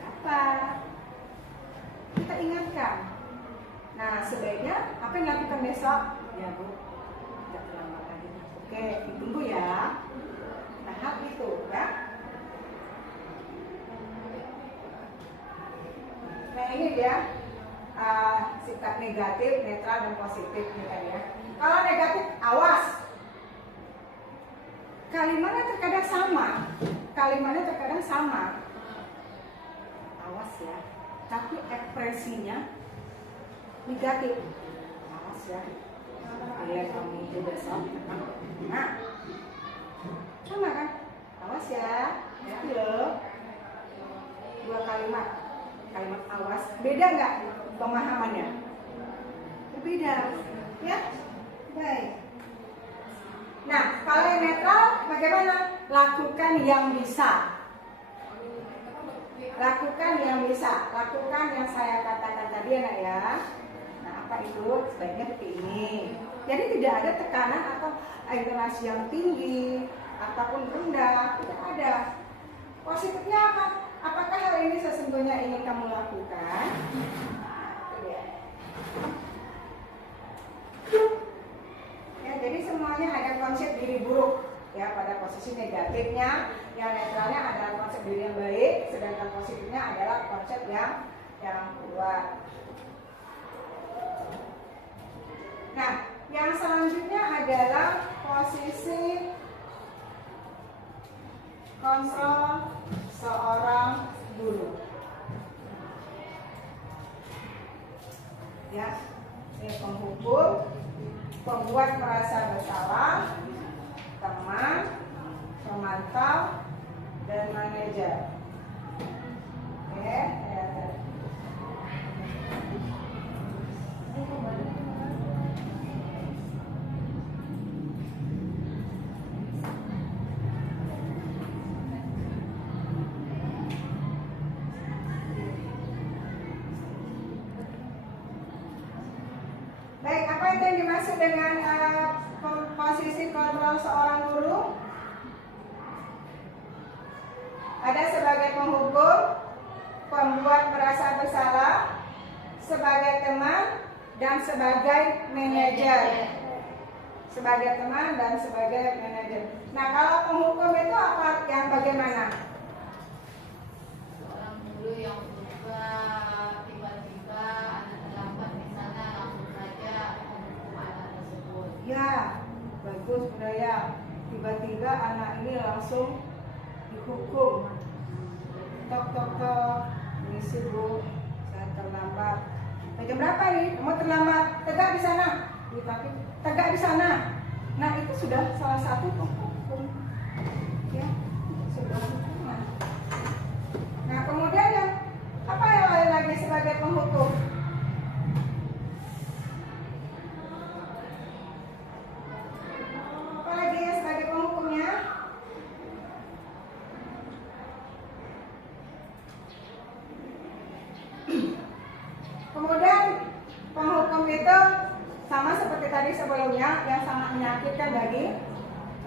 Apa? Kita ingatkan. Nah, sebaiknya apa yang dilakukan besok? Ya Bu, tidak terlambat lagi. Oke, ditunggu ya. Tahap itu, ya. Nah, ini dia sikap negatif, netral, dan positif nih kan ya. Kalau negatif, awas. Kalimatnya terkadang sama. Awas ya. Tapi ekspresinya negatif. Awas ya. Kalian kamu itu besok. Nah, sama kan? Awas ya. Hati loh. 2 kalimat. Kalimat awas. Beda nggak pemahamannya? Berbeda. Ya? Baik. Nah, kalau yang netral bagaimana? Lakukan yang bisa. Lakukan yang bisa. Lakukan yang saya katakan tadi anak ya. Nah, apa itu? Sebaiknya seperti ini. Jadi tidak ada tekanan atau intonasi yang tinggi ataupun rendah. Tidak ada. Positifnya apa? Apakah hal ini sesungguhnya ingin kamu lakukan? Ya, jadi semuanya ada konsep diri buruk ya pada posisi negatifnya, yang netralnya adalah konsep diri yang baik, sedangkan positifnya adalah konsep yang kuat. Nah, yang selanjutnya adalah posisi kontrol seorang guru. Ya, ini penghukum, pembuat merasa bersalah, teman, pemantau, dan manajer. Oke, ya. Baik, apa itu yang dimaksud dengan posisi kontrol seorang guru? Ada sebagai penghukum, pembuat merasa bersalah, sebagai teman, dan sebagai manajer. Sebagai teman dan sebagai manajer. Nah, kalau penghukum itu apa? Yang bagaimana? Seorang guru yang suka tiba-tiba anak terlambat di sana langsung saja menghukum anak tersebut. Ya, bagus budaya. Tiba-tiba anak ini langsung dihukum. Tok tok tok, misi Bu, saya terlambat. Jam berapa nih? Kamu terlambat. Tegak di sana. Tapi tegak di sana. Nah, itu sudah salah satu penghukum. Ya, sudah hukuman. Nah, kemudian yang apa yang lain lagi sebagai penghukum? Apa lagi ya sebagai penghukumnya? tadi sebelumnya yang sangat menyakitkan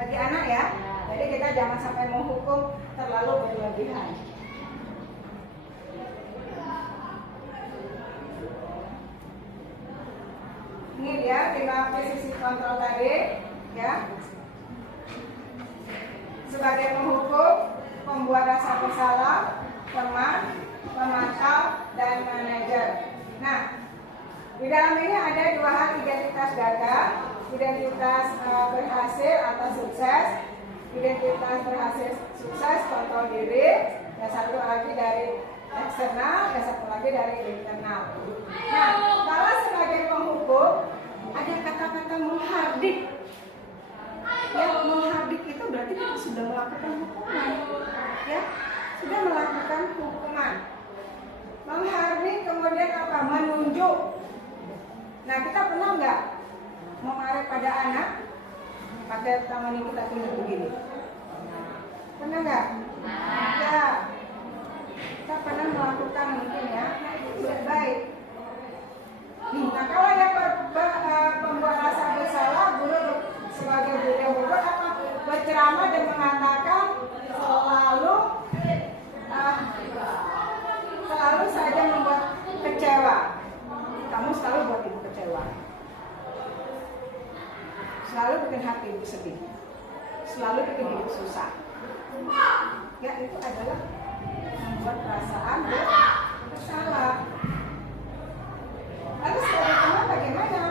bagi anak ya. Jadi kita jangan sampai menghukum terlalu berlebihan. Ini dia tiga posisi kontrol tadi ya. Sebagai penghukum, pembuat rasa bersalah, teman, pemantau, dan manajer. Nah, di dalam ini ada dua hal identitas gagal, identitas berhasil atau sukses, identitas berhasil sukses kontrol diri, dan satu lagi dari eksternal, dan satu lagi dari internal. Nah, kalau sebagai penghukum ada kata-kata menghardik. Ya, menghardik itu berarti kita sudah melakukan hukuman, ya, sudah melakukan hukuman. Menghardik kemudian apa? Menunjuk. Nah, kita pernah nggak mengarah pada anak pakai tangan ini kita tunjuk begini? Pernah nggak? Ya, kita pernah melakukan mungkin ya. Nah, itu tidak baik. Nah, kalau yang pembuat rasa bersalah, guru sebagai guru yang berbuat apa? Berceramah dan mengatakan selalu saja membuat kecewa. Kamu selalu buat ibu kecewa. Selalu bikin hati ibu sedih. Selalu bikin ibu susah. Ya, itu adalah membuat perasaan bersalah. Lalu sebagai teman bagaimana?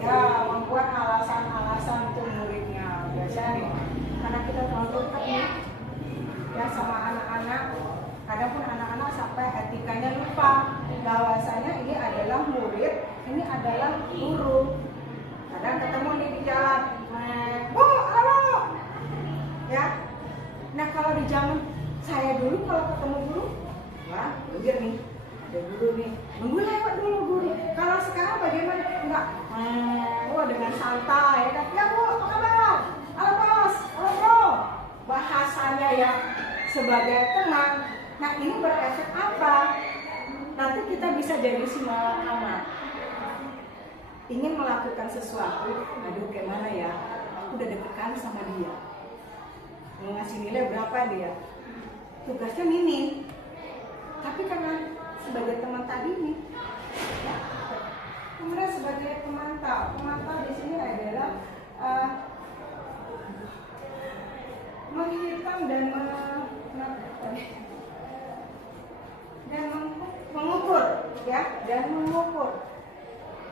Ya, membuat alasan-alasan untuk muridnya. Biasanya nih, karena kita terlalu dekat nih, ya sama anak-anak. Kadang pun anak-anak sampai etikanya lupa bahwasanya ini adalah murid, ini adalah guru. Kadang ketemu nih di jalan, Bu, halo, ya. Nah, kalau di zaman saya dulu kalau ketemu guru, wah, lihat nih, ada guru nih, nunggu lewat dulu guru. Kalau sekarang bagaimana? Enggak, dengan santai, ya Bu, apa kabar? Halo bos, halo bro. Bahasanya ya sebagai teman. Nah, ini berefek apa? Nanti kita bisa jadi si malakama. Ingin melakukan sesuatu, aduh gimana ya? Aku udah deg-degan sama dia. Mau ngasih nilai berapa dia? Tugasnya minim. Tapi karena sebagai teman tadi nih, ya, kemudian sebagai pemantau di sini adalah menghitung dan mengukur, ya, dan mengukur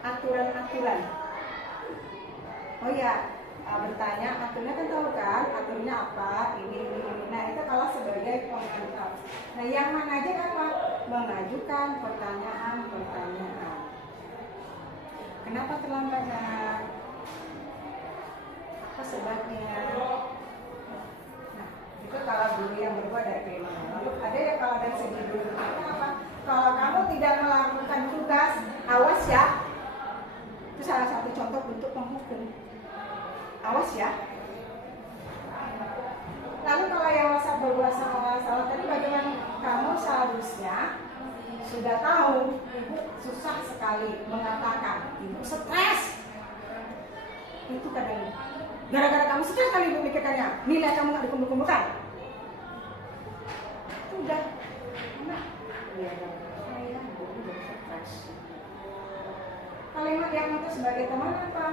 aturan-aturan. Oh ya, bertanya aturannya kan tahu kan, aturannya apa, ini. Nah, itu kalau sebagai pemantau. Nah, yang manajer apa? Mengajukan pertanyaan. Kenapa terlambatnya? Apa sebabnya? Nah, itu kalau guru yang berbuat dari keimanan. Lalu ada ya kalau dari segi guru apa? Kalau kamu tidak melakukan tugas, awas ya. Itu salah satu contoh bentuk penghukum. Awas ya. Lalu kalau yang masa berbuat salah tadi bagaimana? Kamu seharusnya sudah tahu ibu susah sekali mengatakan ibu stres. Itu kadang gara-gara kamu stres kali ibu mikirkannya, nilai kamu nggak dikumpul-kumpulkan. Itu udah enak. Saya udah stres. Kalimat yang itu sebagai teman apa?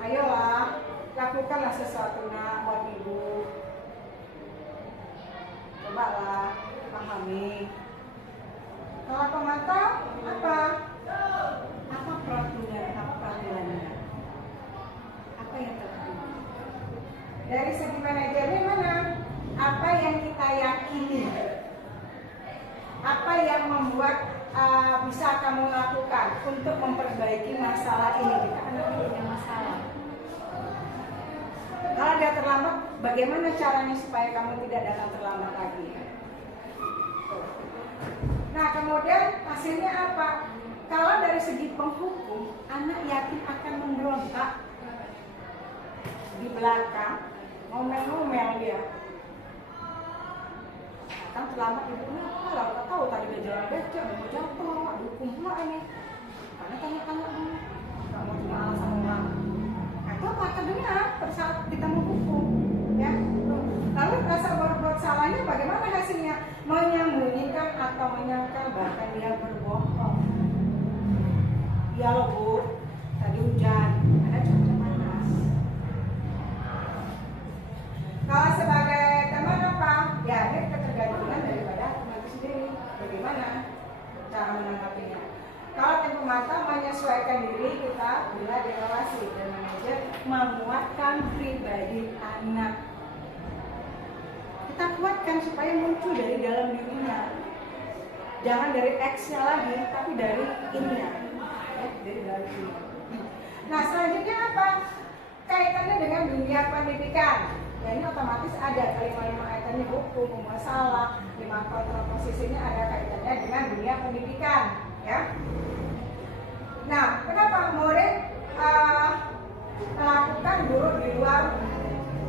Ayolah, lakukanlah sesuatu buat ibu. Cobalah pahami. Kalau pemantau apa? Apa peraturannya? Apa yang terjadi? Dari segi manajernya mana? Apa yang kita yakini? Apa yang membuat bisa kamu lakukan untuk memperbaiki masalah ini? Kita kan punya masalah. Kalau dia terlambat, bagaimana caranya supaya kamu tidak datang terlambat lagi? Nah, kemudian hasilnya apa? Kalau dari segi penghukum, anak yakin akan memberontak di belakang, ngomel-ngomel dia. Kan terlambat ibu, kalau nggak tahu tadi dia jalan becek, mau jatuh, dukung pula ini. Karena tanya-tanya dulu, nggak mau cuma alasan orang. Bu, tadi hujan, ada cuaca panas. Kalau sebagai teman apa? Ya ini ketergantungan daripada teman itu sendiri. Bagaimana cara menanggapinya? Kalau tim pemantau menyesuaikan diri kita bila di relasi dan manajer menguatkan pribadi anak. Kita kuatkan supaya muncul dari dalam dirinya. Jangan dari X-nya lagi, tapi dari ininya. Dari dalam diri. Nah selanjutnya apa? Kaitannya dengan dunia pendidikan. Ya ini otomatis ada kalimat-kalimat kaitannya hukum, masalah, 5 kontrol posisinya ada kaitannya dengan dunia pendidikan. Ya. Nah, kenapa murid melakukan guru di luar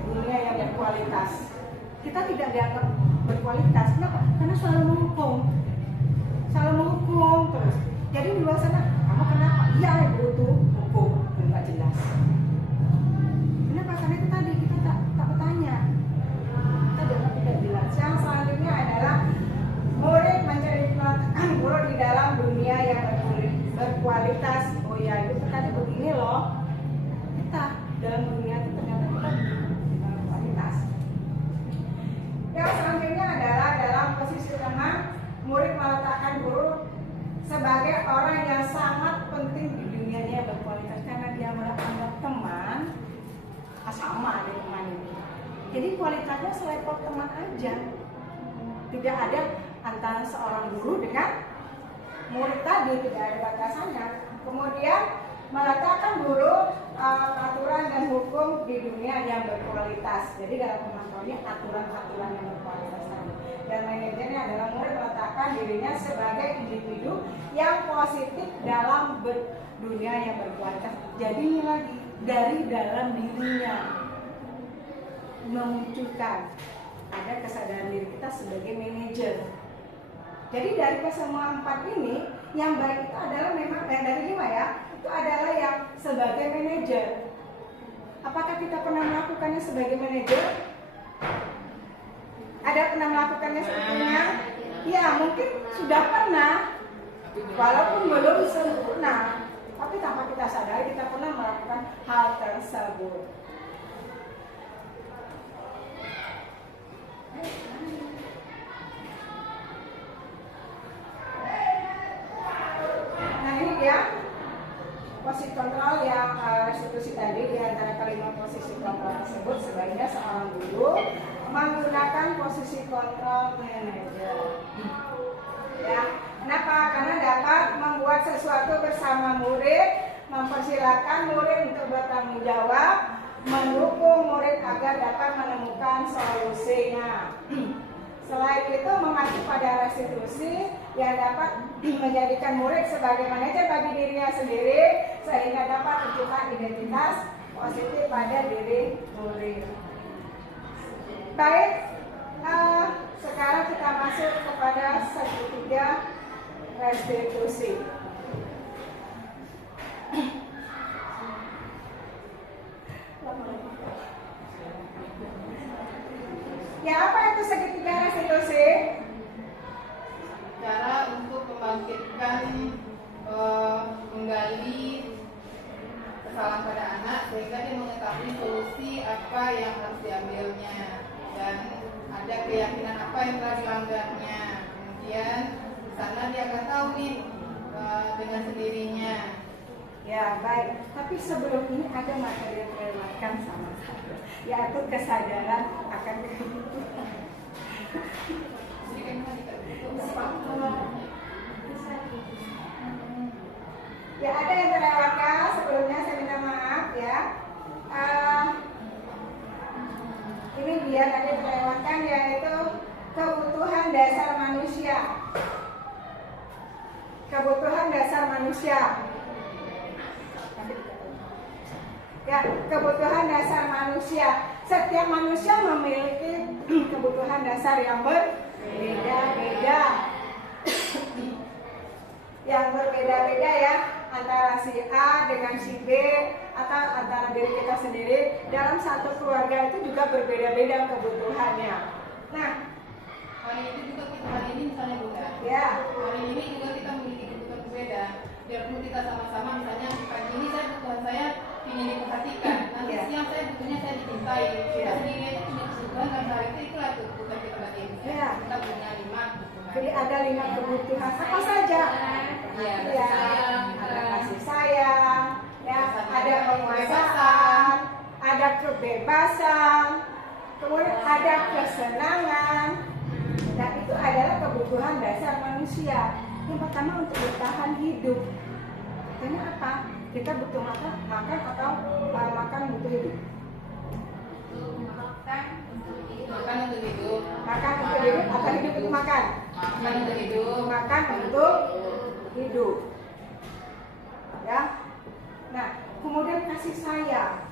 dunia yang berkualitas? Kita tidak dianggap berkualitas. Kenapa? Karena selalu menghukum terus. Jadi di luar sana, kamu kenapa? Iya, ibu tuh hukum, nggak jelas. Kenapa? Karena itu tadi kita tak bertanya. Kita dianggap tidak jelas. Yang selanjutnya adalah murid mencari guru di dalam dunia yang berkualitas. Oh ya, itu tadi begini loh. Kita dalam dunia itu ternyata kita berkualitas. Yang selanjutnya adalah dalam posisi teman, murid meletakkan guru sebagai orang yang sangat penting di dunianya yang berkualitas karena dia menganggap teman sama dengan teman ini. Jadi kualitasnya selevel teman aja. Tidak ada antara seorang guru dengan murid tadi, tidak ada batasannya. Kemudian meletakkan guru aturan dan hukum di dunia yang berkualitas. Jadi dalam pemantauan ini aturan-aturan yang berkualitas tadi. Dan manajernya adalah murid meletakkan dirinya sebagai individu yang positif dalam dunia yang berkualitas. Jadi ini lagi dari dalam dirinya memunculkan ada kesadaran diri kita sebagai manajer. Jadi dari kesemua 4 ini, yang baik itu adalah memang dari 5 ya, itu adalah yang sebagai manajer. Apakah kita pernah melakukannya sebagai manajer? Ada pernah melakukannya sebetulnya? Ya mungkin sudah pernah, walaupun belum sempurna, tapi tanpa kita sadari kita pernah melakukan hal tersebut. Nah ini dia posisi kontrol yang restitusi tadi. Di antara kelima posisi kontrol tersebut sebaiknya seorang guru menggunakan posisi kontrol manajer. Ya, kenapa? Karena dapat membuat sesuatu bersama murid, mempersilahkan murid untuk bertanggung jawab, mendukung murid agar dapat menemukan solusinya. Selain itu mengacu pada restitusi yang dapat menjadikan murid sebagai manajer bagi dirinya sendiri sehingga dapat menciptakan identitas positif pada diri murid. Baik, sekarang kita masuk kepada segitiga restitusi. Ya, apa itu segitiga restitusi? Cara untuk membangkitkan, menggali kesalahan pada anak sehingga dia mengetahui solusi apa yang harus diambilnya dan ada keyakinan apa yang telah dilanggarnya. Kemudian di sana dia akan tahu nih dengan sendirinya. Ya, baik. Tapi sebelum ini ada materi yang dilewatkan sama saya, yaitu kesadaran akan kebutuhan. Ya, ada yang terlewatkan. Sebelumnya saya minta maaf ya. Ini dia tadi terlewatkan, yaitu kebutuhan dasar manusia. Kebutuhan dasar manusia. Ya, kebutuhan dasar manusia. Setiap manusia memiliki kebutuhan dasar yang berbeda-beda. Yang berbeda-beda ya, antara si A dengan si B atau antara diri kita sendiri. Dalam satu keluarga itu juga berbeda-beda kebutuhannya. Nah, hari ini misalnya Bunda. ya. Hari ini juga kita memiliki kebutuhan berbeda. biarpun kita sama-sama, misalnya di pagi ini saya kebutuhan saya ingin diperhatikan, nanti Iya. siang saya butuhnya saya dicintai. Iya. Kita sendiri aja punya kebutuhan dan hari itu itulah kebutuhan kita bagi. Iya. Kita punya 5 kebutuhan. Jadi ada 5 kebutuhan apa saja? Iya, Ya, sayang, ada kasih sayang, ya, ada penguasaan, ada kebebasan, kemudian ada kesenangan. Dan itu adalah kebutuhan dasar manusia. Yang pertama untuk bertahan hidup. Karena apa? Kita butuh makan atau makan butuh hidup. Makan untuk hidup. Makan untuk hidup atau hidup untuk makan? Makan untuk hidup. Makan untuk hidup. Ya. Nah, kemudian kasih sayang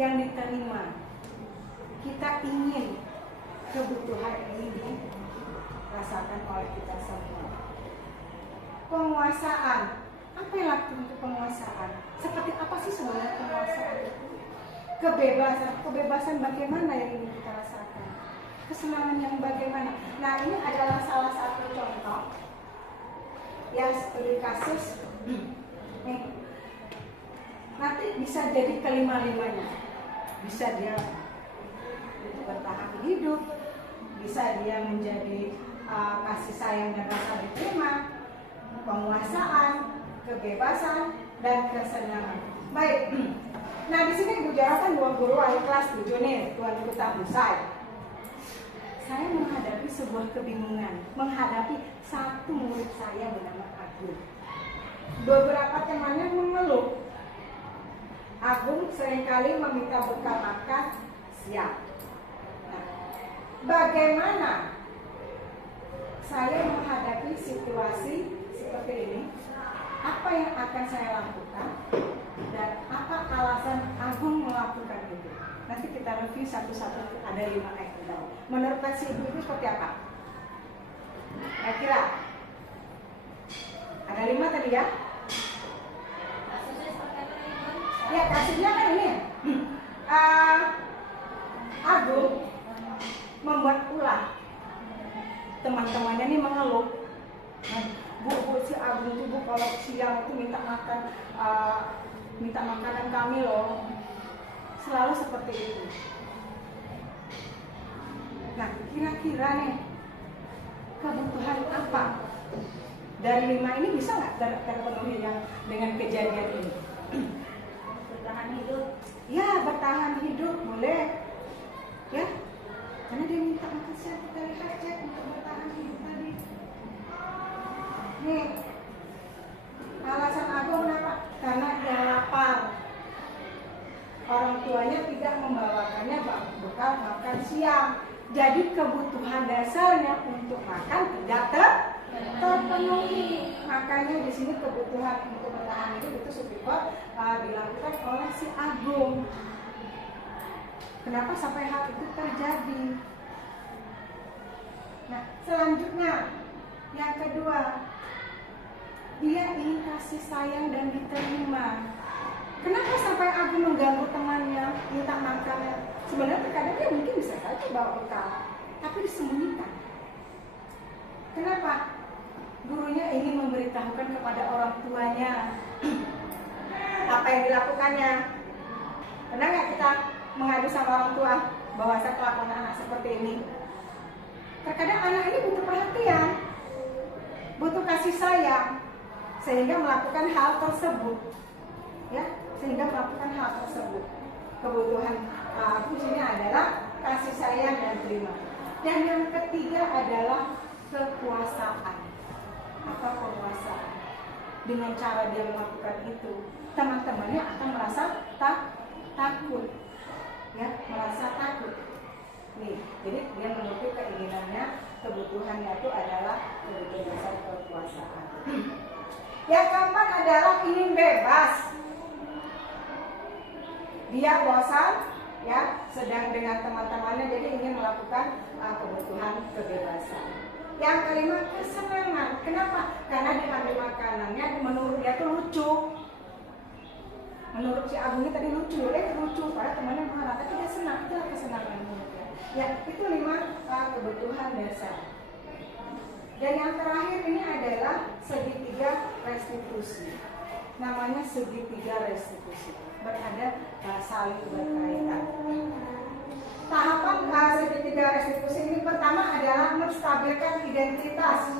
yang diterima. Kita ingin kebutuhan ini dirasakan oleh kita semua. Penguasaan. Apa yang lakukan untuk penguasaan? Seperti apa sih sebenarnya penguasaan itu? Kebebasan. Kebebasan bagaimana yang ingin kita rasakan? Kesenangan yang bagaimana? Nah, ini adalah salah satu contoh yang studi kasus. Nih, nanti bisa jadi kelima-limanya. Bisa dia bertahan hidup, bisa dia menjadi kasih sayang dan rasa diterima, penguasaan, kebebasan, dan kesenangan. Baik, nah di sini Ibu Jara kan 2 guru wali kelas 7 nih, Tuan Ibu Tambusai. Saya menghadapi sebuah kebingungan, menghadapi satu murid saya bernama Agung. Beberapa temannya mengeluh. Agung seringkali meminta bekal makan siang. Nah, bagaimana saya menghadapi situasi seperti ini? Apa yang akan saya lakukan? Dan apa alasan Agung melakukan itu? Nanti kita review satu-satu, ada 5 item. Menurut versi Ibu itu seperti apa? Kira-kira ada 5 tadi ya? Ya, kasusnya kan ini. Agung membuat ulah. Teman-temannya ini mengeluh. Bu, si Agung itu Bu kalau siang itu minta makanan kami loh. Selalu seperti itu. Nah, kira-kira nih kebutuhan apa dari 5 ini bisa nggak terpenuhi yang dengan kejadian ini? Bertahan hidup. Ya, bertahan hidup boleh. Ya, karena dia minta makan siang, kita lihat cek untuk bertahan hidup tadi. Nih, alasan Agung kenapa? Karena dia lapar. Orang tuanya tidak membawakannya bekal makan siang. Jadi kebutuhan dasarnya untuk makan tidak terpenuhi. Makanya di sini kebutuhan untuk bertahan hidup itu Supiko dilakukan oleh si Agung. Kenapa sampai hal itu terjadi? Nah, selanjutnya yang kedua, dia ingin kasih sayang dan diterima. Kenapa sampai Agung mengganggu temannya, minta makan? Sebenarnya terkadang dia mungkin bisa saja bawa bekal, tapi disembunyikan. Kenapa? Gurunya ingin memberitahukan kepada orang tuanya apa yang dilakukannya. Pernah nggak kita mengadu sama orang tua bahwa saya kelakuan anak seperti ini? Terkadang anak ini butuh perhatian, butuh kasih sayang, sehingga melakukan hal tersebut. Ya, sehingga melakukan hal tersebut. Kebutuhan aku di sini adalah kasih sayang dan terima. Dan yang ketiga adalah kekuasaan atau penguasaan. Dengan cara dia melakukan itu, teman-temannya akan merasa takut, ya, merasa takut. Nih, jadi dia menutup keinginannya, kebutuhannya itu adalah kebutuhan dasar kekuasaan. Yang keempat adalah ingin bebas. Dia bosan, ya, sedang dengan teman-temannya, jadi ingin melakukan kebutuhan kebebasan. Yang kelima, kesenangan. Kenapa? Karena diambil makanannya, menurut dia tuh lucu. Menurut si Agung ini tadi lucu, lucu. Padahal temannya marah, tapi dia senang, itu kesenangan menurutnya. Ya, itu 5 kebutuhan dasar. Dan yang terakhir ini adalah segitiga restitusi. Namanya segitiga restitusi, berada saling berkaitan. Tahapan segitiga restitusi ini pertama adalah menstabilkan identitas,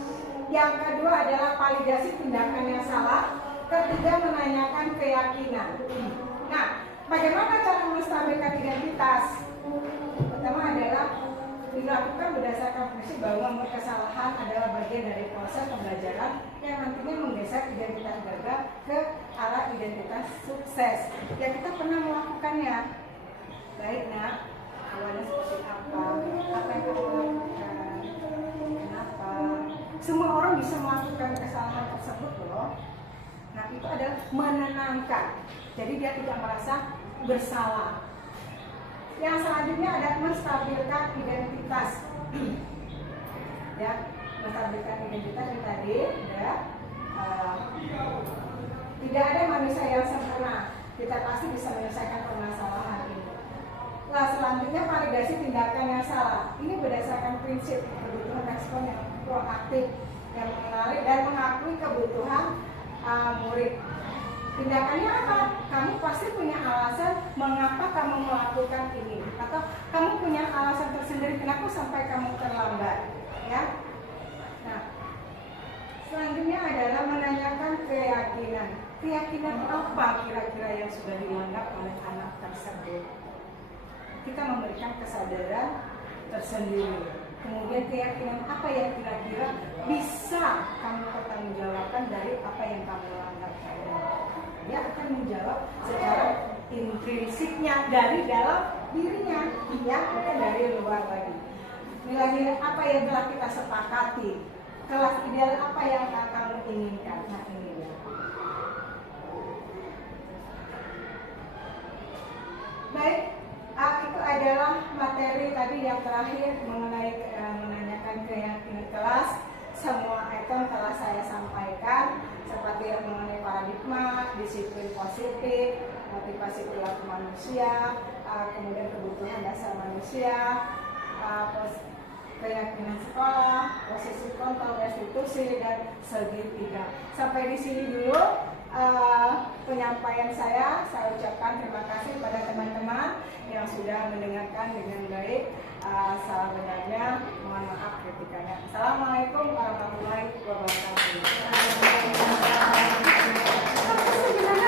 yang kedua adalah validasi tindakan yang salah, ketiga menanyakan keyakinan. Nah, bagaimana cara menstabilkan identitas? Pertama adalah dilakukan berdasarkan prinsip bahwa kesalahan adalah bagian dari proses pembelajaran yang nantinya menggeser identitas gagal ke arah identitas sukses. Ya, kita pernah melakukannya. Baik, nak, awalnya seperti apa yang kamu lakukan, kenapa? Semua orang bisa melakukan kesalahan tersebut loh. Nah, itu adalah menenangkan. Jadi dia tidak merasa bersalah. Yang selanjutnya ada menstabilkan identitas. Ya, menstabilkan identitas itu tadi ya. Tidak ada manusia yang sempurna. Kita pasti bisa menyelesaikan permasalahan ini. Nah, selanjutnya validasi tindakan yang salah. Ini berdasarkan prinsip kebutuhan respon yang proaktif, yang mengenali dan mengakui kebutuhan murid. Tindakannya apa? Kamu pasti punya alasan mengapa kamu melakukan ini, atau kamu punya alasan tersendiri kenapa sampai kamu terlambat, ya. Nah, selanjutnya adalah menanyakan keyakinan. Keyakinan apa kira-kira yang sudah dianggap oleh anak tersebut? Kita memberikan kesadaran tersendiri. Kemudian keyakinan apa yang kira-kira bisa kamu pertanggungjawabkan dari apa yang kamu lakukan. Dia akan menjawab secara intrinsiknya dari dalam dirinya, ya, bukan dari luar lagi. Nilai-nilai apa yang telah kita sepakati, kelas ideal apa yang akan kamu inginkan. Nah, ini ya. Baik, itu adalah materi tadi yang terakhir mengenai menanyakan keyakinan kelas. Semua item telah saya sampaikan, seperti yang mengenai paradigma, disiplin positif, motivasi perilaku manusia, kemudian kebutuhan dasar manusia, keyakinan sekolah, posisi kontrol restitusi, dan segitiga. Sampai di sini dulu penyampaian saya. Saya ucapkan terima kasih pada teman-teman yang sudah mendengarkan dengan baik. Salah benarnya, mohon maaf ketikanya. Assalamualaikum warahmatullahi wabarakatuh.